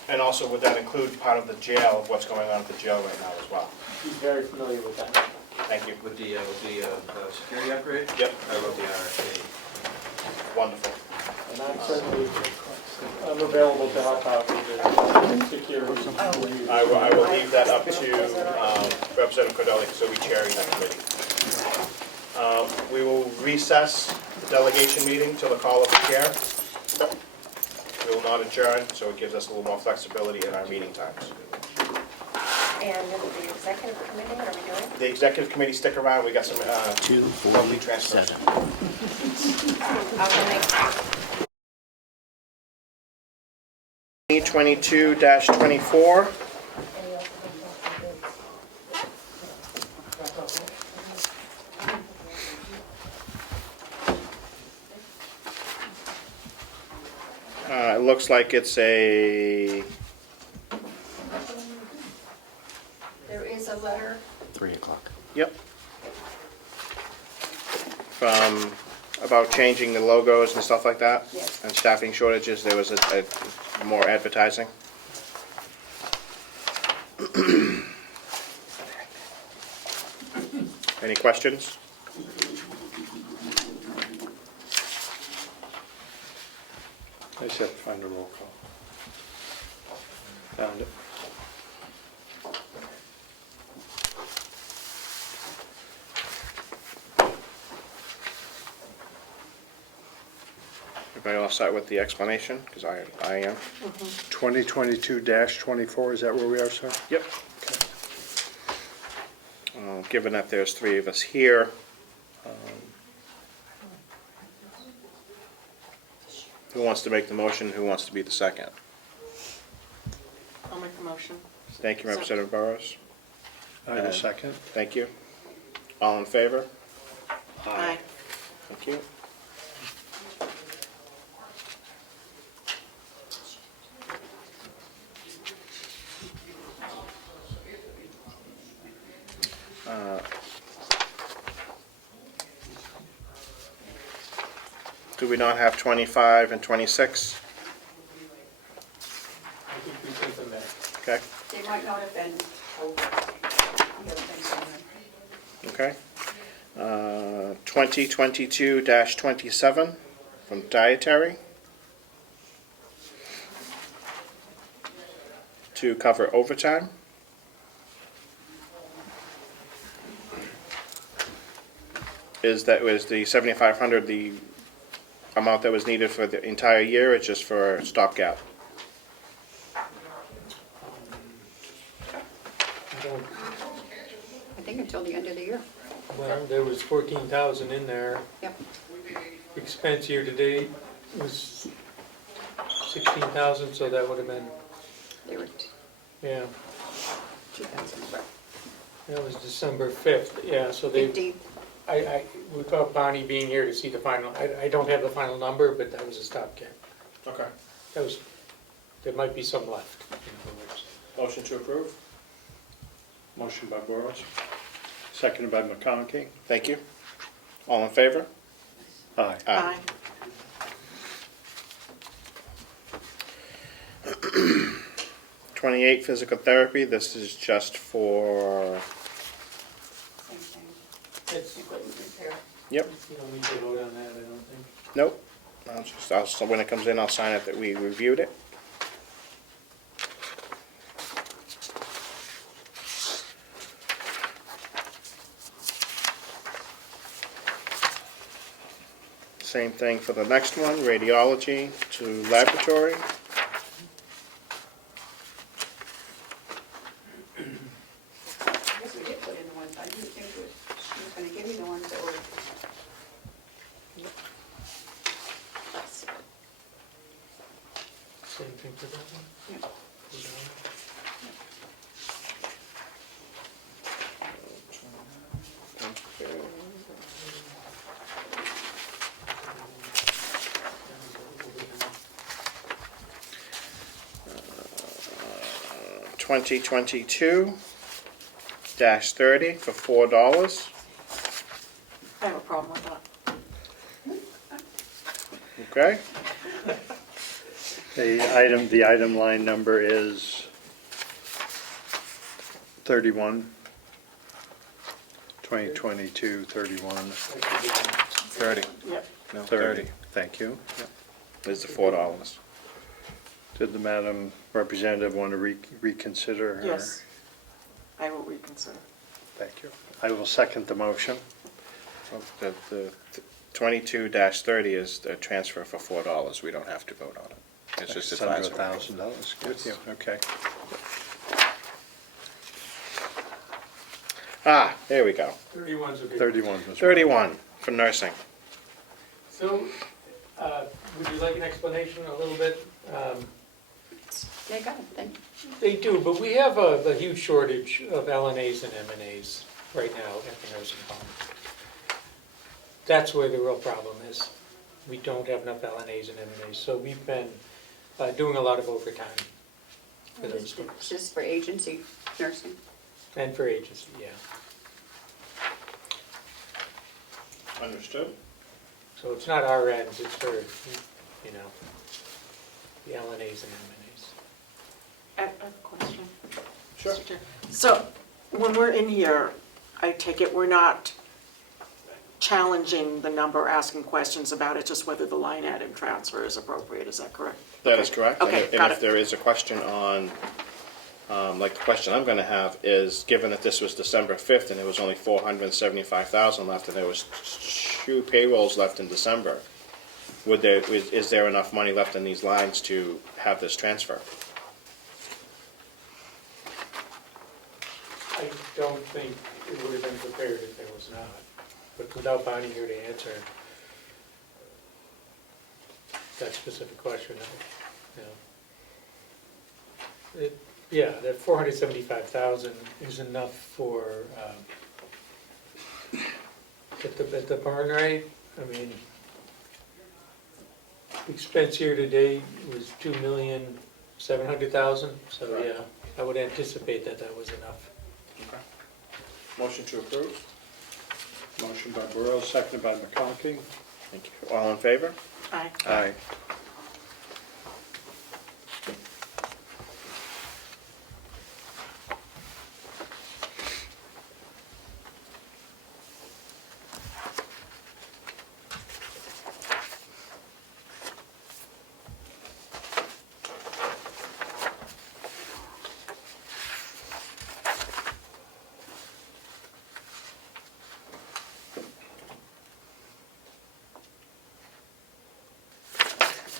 And also, would that include part of the jail, of what's going on at the jail right now as well? He's very familiar with that. Thank you. With the security upgrade? Yep. I wrote the RFP. Wonderful. And I'm available to help out with the security. I will leave that up to Representative Cordell, so we chairing that committee. We will recess the delegation meeting till the call of the chair. We will not adjourn, so it gives us a little more flexibility in our meeting times. And the executive committee, are we doing? The executive committee, stick around, we got some lovely transfers. 2022-24. It looks like it's a... There is a letter. 3 o'clock. Yep. From, about changing the logos and stuff like that? Yes. And staffing shortages, there was a more advertising? Any questions? I just have to find a roll call. Found it. Everybody all set with the explanation? Because I am. 2022-24, is that where we are, sir? Yep. Given that there's 3 of us here, who wants to make the motion, who wants to be the second? I'll make the motion. Thank you, Representative Burrows. I will second. Thank you. All in favor? Aye. Thank you. Do we not have 25 and 26? I think we take them back. Okay, They might not have been over. The other things on there. okay. 2022-27 from Dietary to cover overtime. Was the 7,500 the amount that was needed for the entire year? It's just for stopgap? I think until the end of the year. Well, there was 14,000 in there. Yep. Expense year to date was 16,000, so that would have been, They were yeah, 2,000, right? that was December 5th, yeah, so they, 15. without Bonnie being here to see the final, I don't have the final number, but that was a stopgap. Okay. That was, there might be some left. in other words. Motion to approve? Motion by Burrows, seconded by McConkey. Thank you. All in favor? Aye. Aye. 28, physical therapy. This is just for, Same thing. It's, Equipment repair. yep, you don't need to vote on that, I don't think. nope. So when it comes in, I'll sign it that we reviewed it. Same thing for the next one, radiology to laboratory. I guess we did put in the ones, I didn't think she was gonna give me the ones that were. Same thing for that one? Yeah. Uh, 2022-30 for $4. I have a problem with that. Okay? The item line number is 31. 2022, 31. 30. Yep. No, 30. Thank you. Is the $4. Did the Madam Representative want to reconsider her? Yes. I will reconsider. Thank you. I will second the motion. The 22-30 is the transfer for $4. We don't have to vote on it. It's just a It's under transfer. $1,000. Good, Yes. yeah, okay. Ah, there we go. 31's okay. 31 was. 31 for nursing. So, would you like an explanation a little bit? Yeah, got it, thank you. They do, but we have a huge shortage of LNAs and MNAs right now at the nursing home. That's where the real problem is. We don't have enough LNAs and MNAs, so we've been doing a lot of overtime for those folks. It's just for agency nursing. And for agency, yeah. Understood. So it's not our ends, it's for, you know, the LNAs and MNAs. I have a question. Sure. Mr. Chair. So, when we're in here, I take it we're not challenging the number, or asking questions about it, just whether the line item transfer is appropriate, is that correct? That is correct. Okay, And got if it. there is a question on, like the question I'm going to have is, given that this was December 5th and there was only $475,000 left and there was 2 payrolls left in December, is there enough money left in these lines to have this transfer? I don't think it would have been prepared if there was not, but without Bonnie here to answer that specific question, yeah, that 475,000 is enough for, at the burn rate, I mean, expense year to date was 2,700,000, so Right. yeah, I would anticipate that that was enough. Okay. Motion to approve. Motion by Burrows, seconded by McConkey. Thank you. All in favor? Aye. Aye.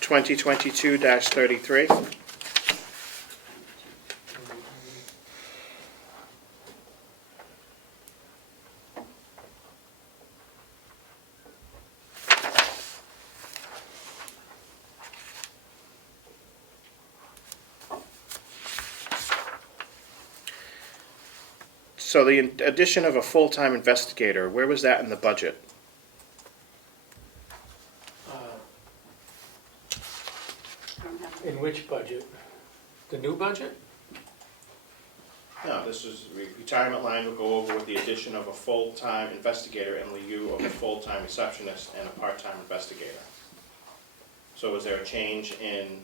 Twenty 2022-33. So the addition of a full-time investigator, where was that in the budget? In which budget? The new budget? No, this is, retirement line will go over with the addition of a full-time investigator in lieu of a full-time receptionist and a part-time investigator. So was there a change in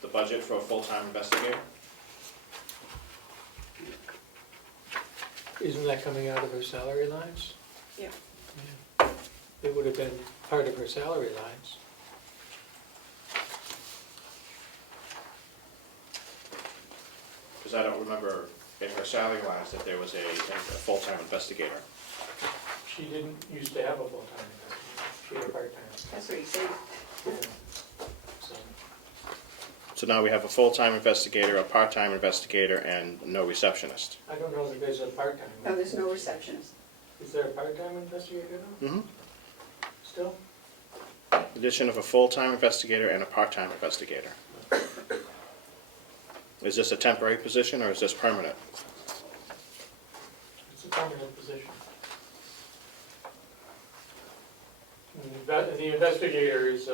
the budget for a full-time investigator? Isn't that coming out of her salary lines? Yeah. Yeah. It would have been part of her salary lines. Because I don't remember in her salary lines that there was a full-time investigator. She didn't used to have a full-time investigator. She had a part-time. That's what he said. Yeah. So, So now we have a full-time investigator, a part-time investigator, and no receptionist. I don't know if there's a part-time. No, there's no receptionist. Is there a part-time investigator now? Mm-hmm. Still? Addition of a full-time investigator and a part-time investigator. Is this a temporary position or is this permanent? It's a permanent position. The investigator is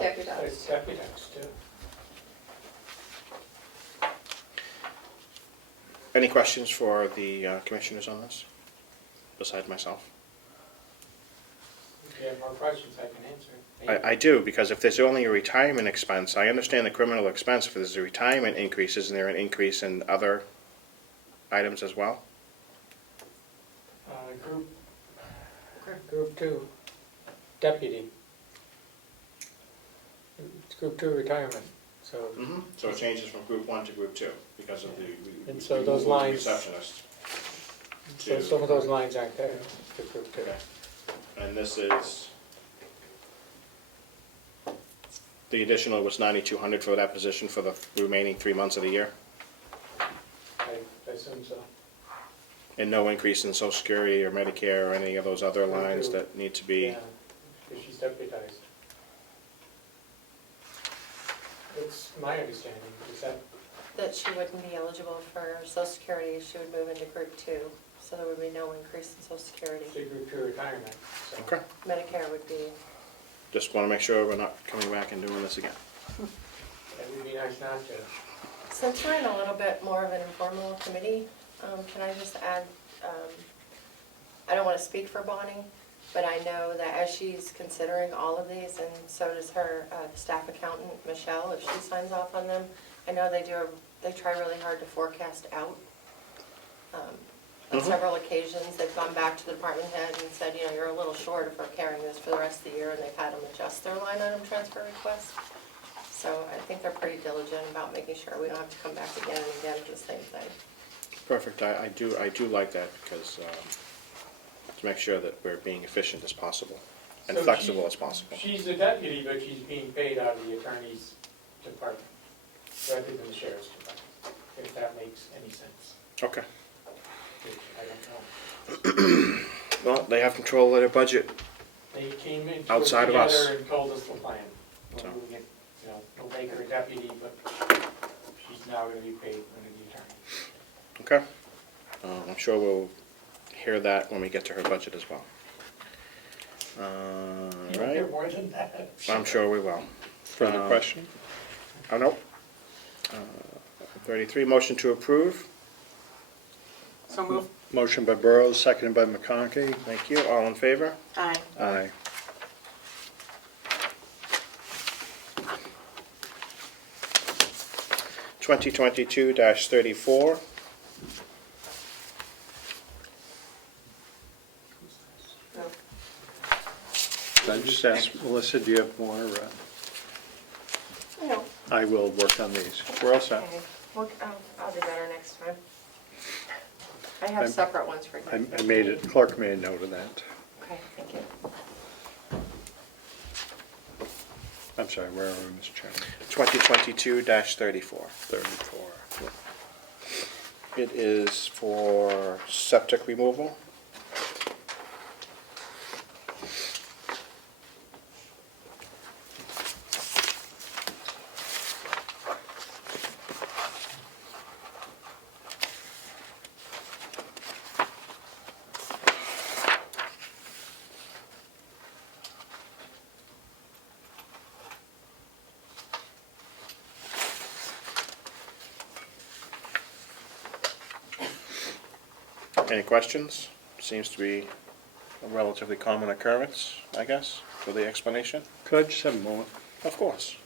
Deputized. Deputized, too. Any questions for the commissioners on this, besides myself? If you have more questions, I can answer. I do, because if there's only a retirement expense, I understand the criminal expense. If there's a retirement increase, isn't there an increase in other items as well? Group 2, deputy. It's Group 2 retirement, so. Mm-hmm. So it changes from group 1 to group 2 because of the And so those lines- receptionist. So some of those lines aren't there for Group 2. Okay. And this is, the additional was 9,200 for that position for the remaining 3 months of the year? I assume so. And no increase in Social Security or Medicare or any of those other lines that need to be? Yeah, because she's deputized. That's my understanding, is That she wouldn't be eligible for Social Security, she would move into Group 2, so there would be no increase in Social Security. it's a Group 2 retirement, so. Okay. Medicare would be, Just want to make sure we're not coming back and doing this again. It would be nice not to. since we're in a little bit more of an informal committee, can I just add, I don't want to speak for Bonnie, but I know that as she's considering all of these, and so does her staff accountant, Michelle, if she signs off on them, I know they try really hard to forecast out. On several occasions, they've gone back to the department head and said, you know, you're a little short if we're carrying this for the rest of the year, and they've had them adjust their line item transfer requests. So I think they're pretty diligent about making sure we don't have to come back again and again for the same thing. Perfect. I do like that because to make sure that we're being efficient as possible and So flexible as possible. She's a deputy, but she's being paid out of the attorney's department, rather than the sheriff's department, if that makes any sense. Okay. Which I don't know. Well, they have control of their budget. They came into it Outside of us. together and told us the plan. So. We'll make her a deputy, but she's now going to be paid under the attorney. Okay. I'm sure we'll hear that when we get to her budget as well. You'll Right. hear more than that. I'm sure we will. Further question? Oh, no. 33, motion to approve. So move. Motion by Burrows, seconded by McConkey. Thank you. All in favor? Aye. Aye. Twenty 2022-34. I just asked Melissa, do you have more? No. I will work on these. We're all set. Okay. Well, I'll do better next time. I have I'm- separate ones for you. I made it, clerk made a note of that. Okay, thank you. I'm sorry, where are we, Mr. Chairman? 2022-34. 34. It is for septic removal. Any questions? Seems to be a relatively common occurrence, I guess, for the explanation. Could I just have a moment? Of course.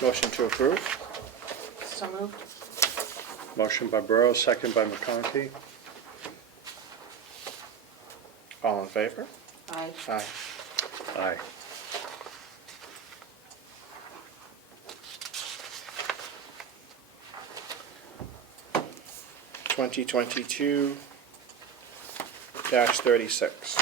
Motion to approve? So moved. Motion by Burrows, second by McConkey. All in favor? Aye. Aye. Aye. Twenty 36.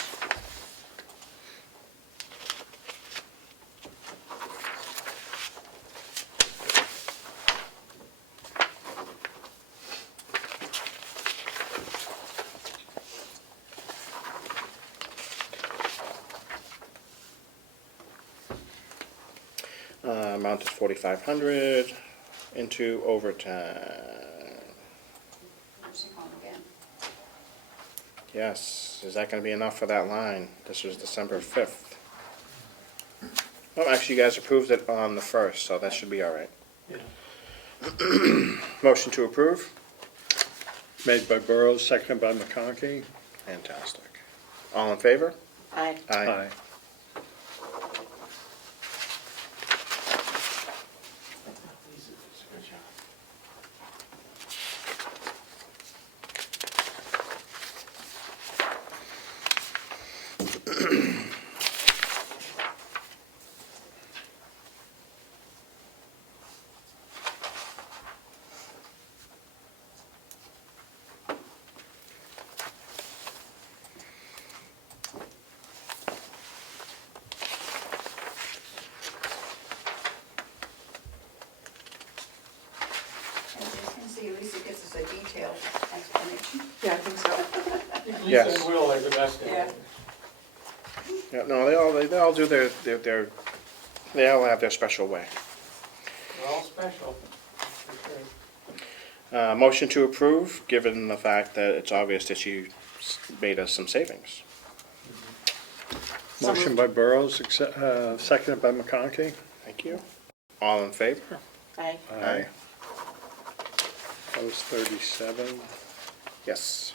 Amount is 4,500 into overtime. Nursing home again. Yes, is that gonna be enough for that line? This was December 5th. Well, actually, you guys approved it on the 1st, so that should be all right. Yeah. Motion to approve? Made by Burrows, seconded by McConkey. Fantastic. All in favor? Aye. Aye. As you can see, Lisa gives us a detailed explanation. Yeah, I think so. Yes. Lisa and Will are the best at Yeah. it. Yeah, no, they all do their, they all have their special way. They're all special. For sure. Motion to approve, given the fact that it's obvious that she made us some savings. Motion by Burrows, seconded by McConkey. Thank you. All in favor? Aye. Aye. Post 37. Yes.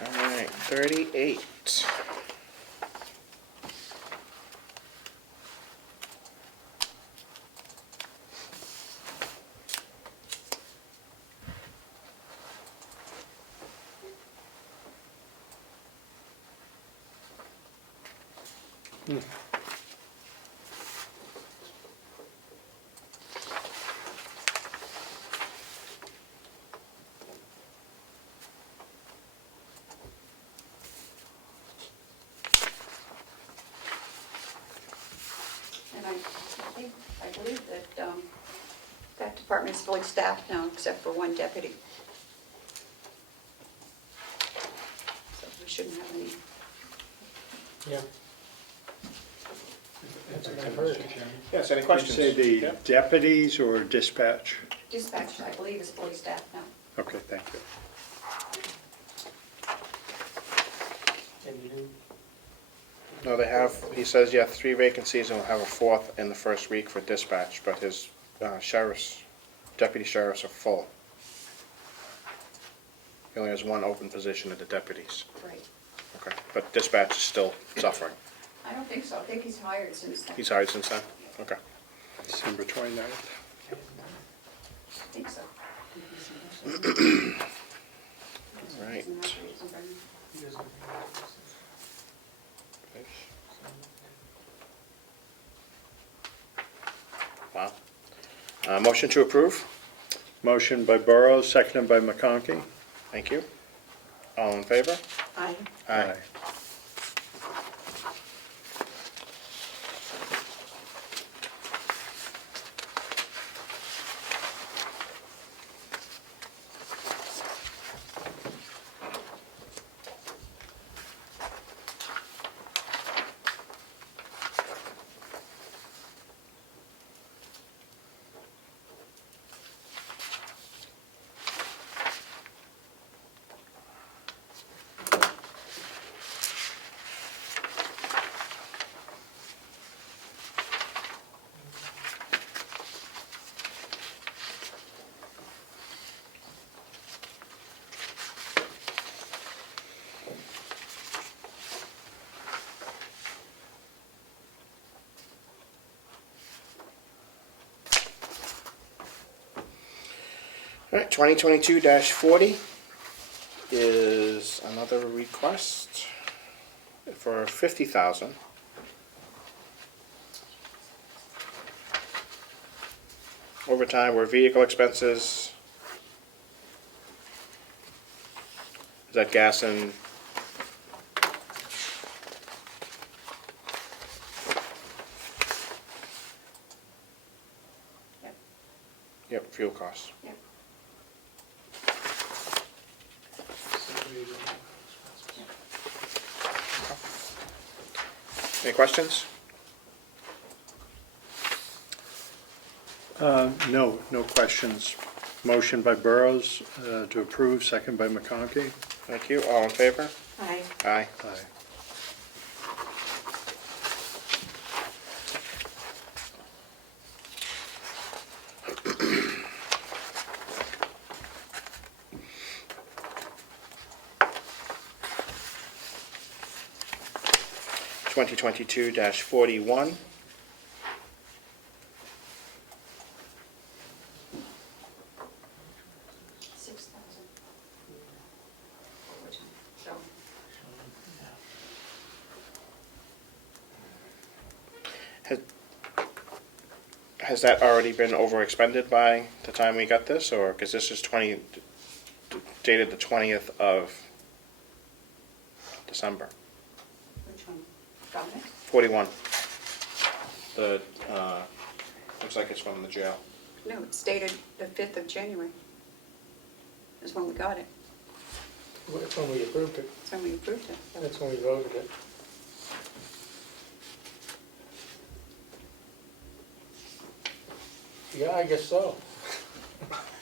All right, 38. And I believe that that department is fully staffed now, except for one deputy. So we shouldn't have any. Yeah. That's what I've heard. Yes, any Did you questions? say the Yeah. deputies or dispatch? Dispatch, I believe, is fully staffed now. Okay, thank you. And you do, No, they have, he says, yeah, 3 vacancies and we'll have a 4th in the first week for dispatch, but his sheriffs, deputy sheriffs are full. He only has 1 open position at the deputies. Right. Okay, but dispatch is still suffering. I don't think so. I think he's hired since then. He's hired since then? Okay. December 29th. I think so. Right. he doesn't. Wow. Motion to approve? Motion by Burrows, seconded by McConkey. Thank you. All in favor? Aye. Aye. All right, 2022-40 is another request for $50,000. Overtime or vehicle expenses. Is that gas and? Yep. Yep, fuel costs. Yep. Any questions? No questions. Motion by Burrows to approve, second by McConkey. Thank you. All in favor? Aye. Aye. Aye. Twenty 2022-41. So, Has that already been overexpended by the time we got this, or, because this is dated the 20th of December? which one? Dominic? 41. The, looks like it's from the jail. No, it's dated the 5th of January. Is when we got it. That's when we approved it. That's when we approved it. That's when we voted it. Yeah, I guess so.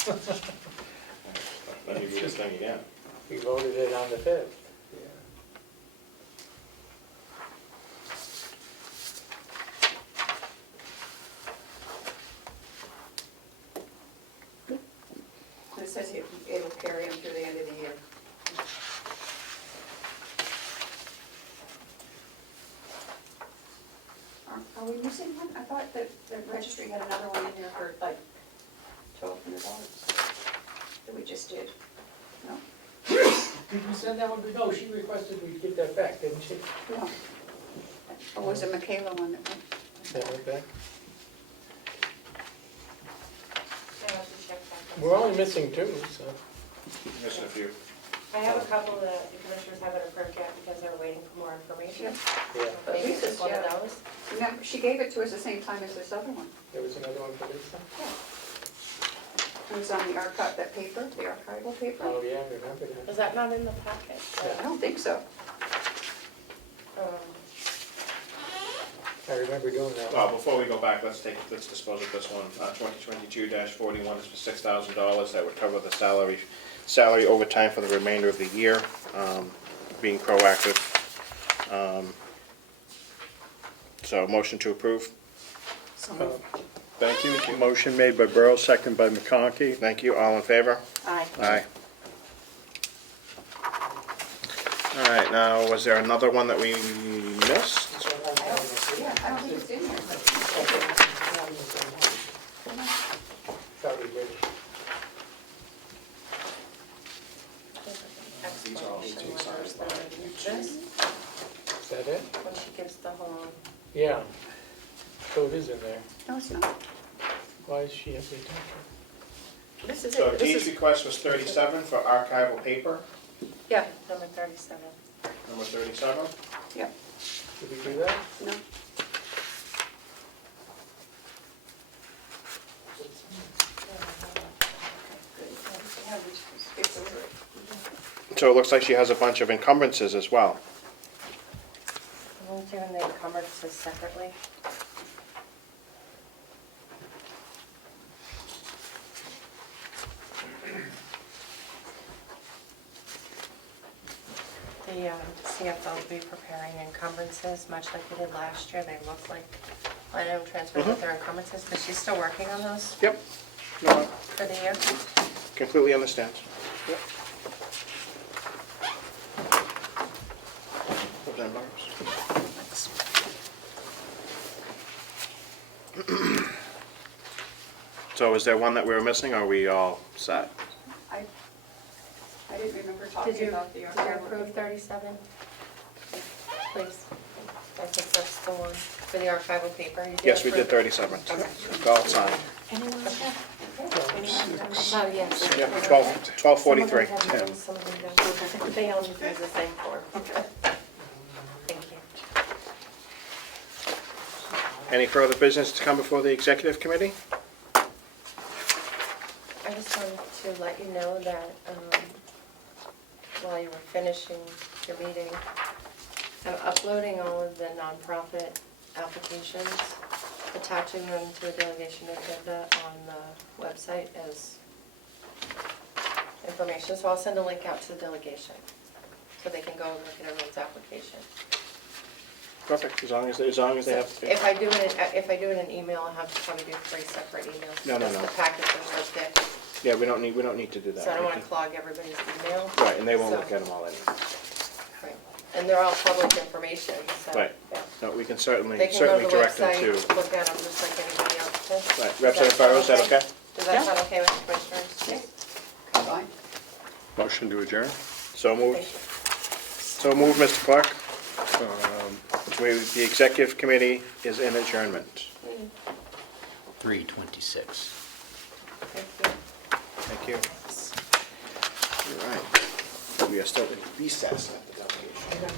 Let me read this thing again. We voted it on the 5th. It says it'll carry them through the end of the year. Are we missing one? I thought that the registry had another one in there for like $1,200 that we just did. No? Did you send that one? No, she requested we get that back, didn't she? No. Or was it Michaela one that went? Send it back. I have to check back. We're only missing two, so. Missing a few. I have a couple that the commissioners haven't approved yet because they're waiting for more information. Yeah. But Maybe Lisa's, it's one of yeah. those. Remember, she gave it to us the same time as this other one. There was another one for Lisa? It was on the archive, that paper, the archival paper. Oh, yeah, I remember that. Is that not in the packet? I don't think so. I remember doing that. Well, before we go back, let's dispose of this one. 2022-41 is for $6,000. That would cover the salary overtime for the remainder of the year, being proactive. So motion to approve. Thank you. Motion made by Burrows, second by McConkey. Thank you. All in favor? Aye. Aye. All right, now, was there another one that we missed? Yeah, I don't think it's in here. Thought we did. Explanation letters that are in this, Is that it? when she gives the whole, Yeah. So it is in there. No, it's not. Why is she have retention? This is So it. Dee's This is, request was 37 for archival paper, yeah, number 37. number 37. yeah, Did we do that? no. So it looks like she has a bunch of encumbrances as well. I'm doing the encumbrances separately. The CFO will be preparing encumbrances, much like we did last year. They look like line item transfers with their encumbrances, because she's still working on those Yep. No, for the year. completely understand. Yep. Put them numbers. So is there one that we were missing, or are we all set? I didn't remember Did talking you, about the did you approve 37? Please. I think that's the one for the archival paper. You Yes, we did approve it. 37. Okay. All signed. Anyone else have? Oh, yes. Yep, 12:43. Some of them have names, some of them don't. They all use the same form. Thank you. Any further business to come before the executive committee? I just wanted to let you know that while you were finishing your meeting, I'm uploading all of the nonprofit applications, attaching them to a delegation agenda on the website as information. So I'll send a link out to the delegation so they can go and look at everyone's application. Perfect, as long as they have. If I do it in an email, I'll have to probably do 3 separate emails. No. Because the packets are so thick, Yeah, we don't need to do that. so I don't want to clog everybody's email. Right, and they won't So- look at them all anyway. Right. And they're all public information, so. Right. yeah. No, we can certainly They can go to the direct them to. website, look at them just like anybody else can. Right, Representative Farrow, is that okay? Does that sound okay with the commissioners? Fine. Motion to adjourn. So moved. So moved, Mr. Clark. The executive committee is in adjournment. 3:26. Thank you. Thank you. All right. We are still in recess at the delegation.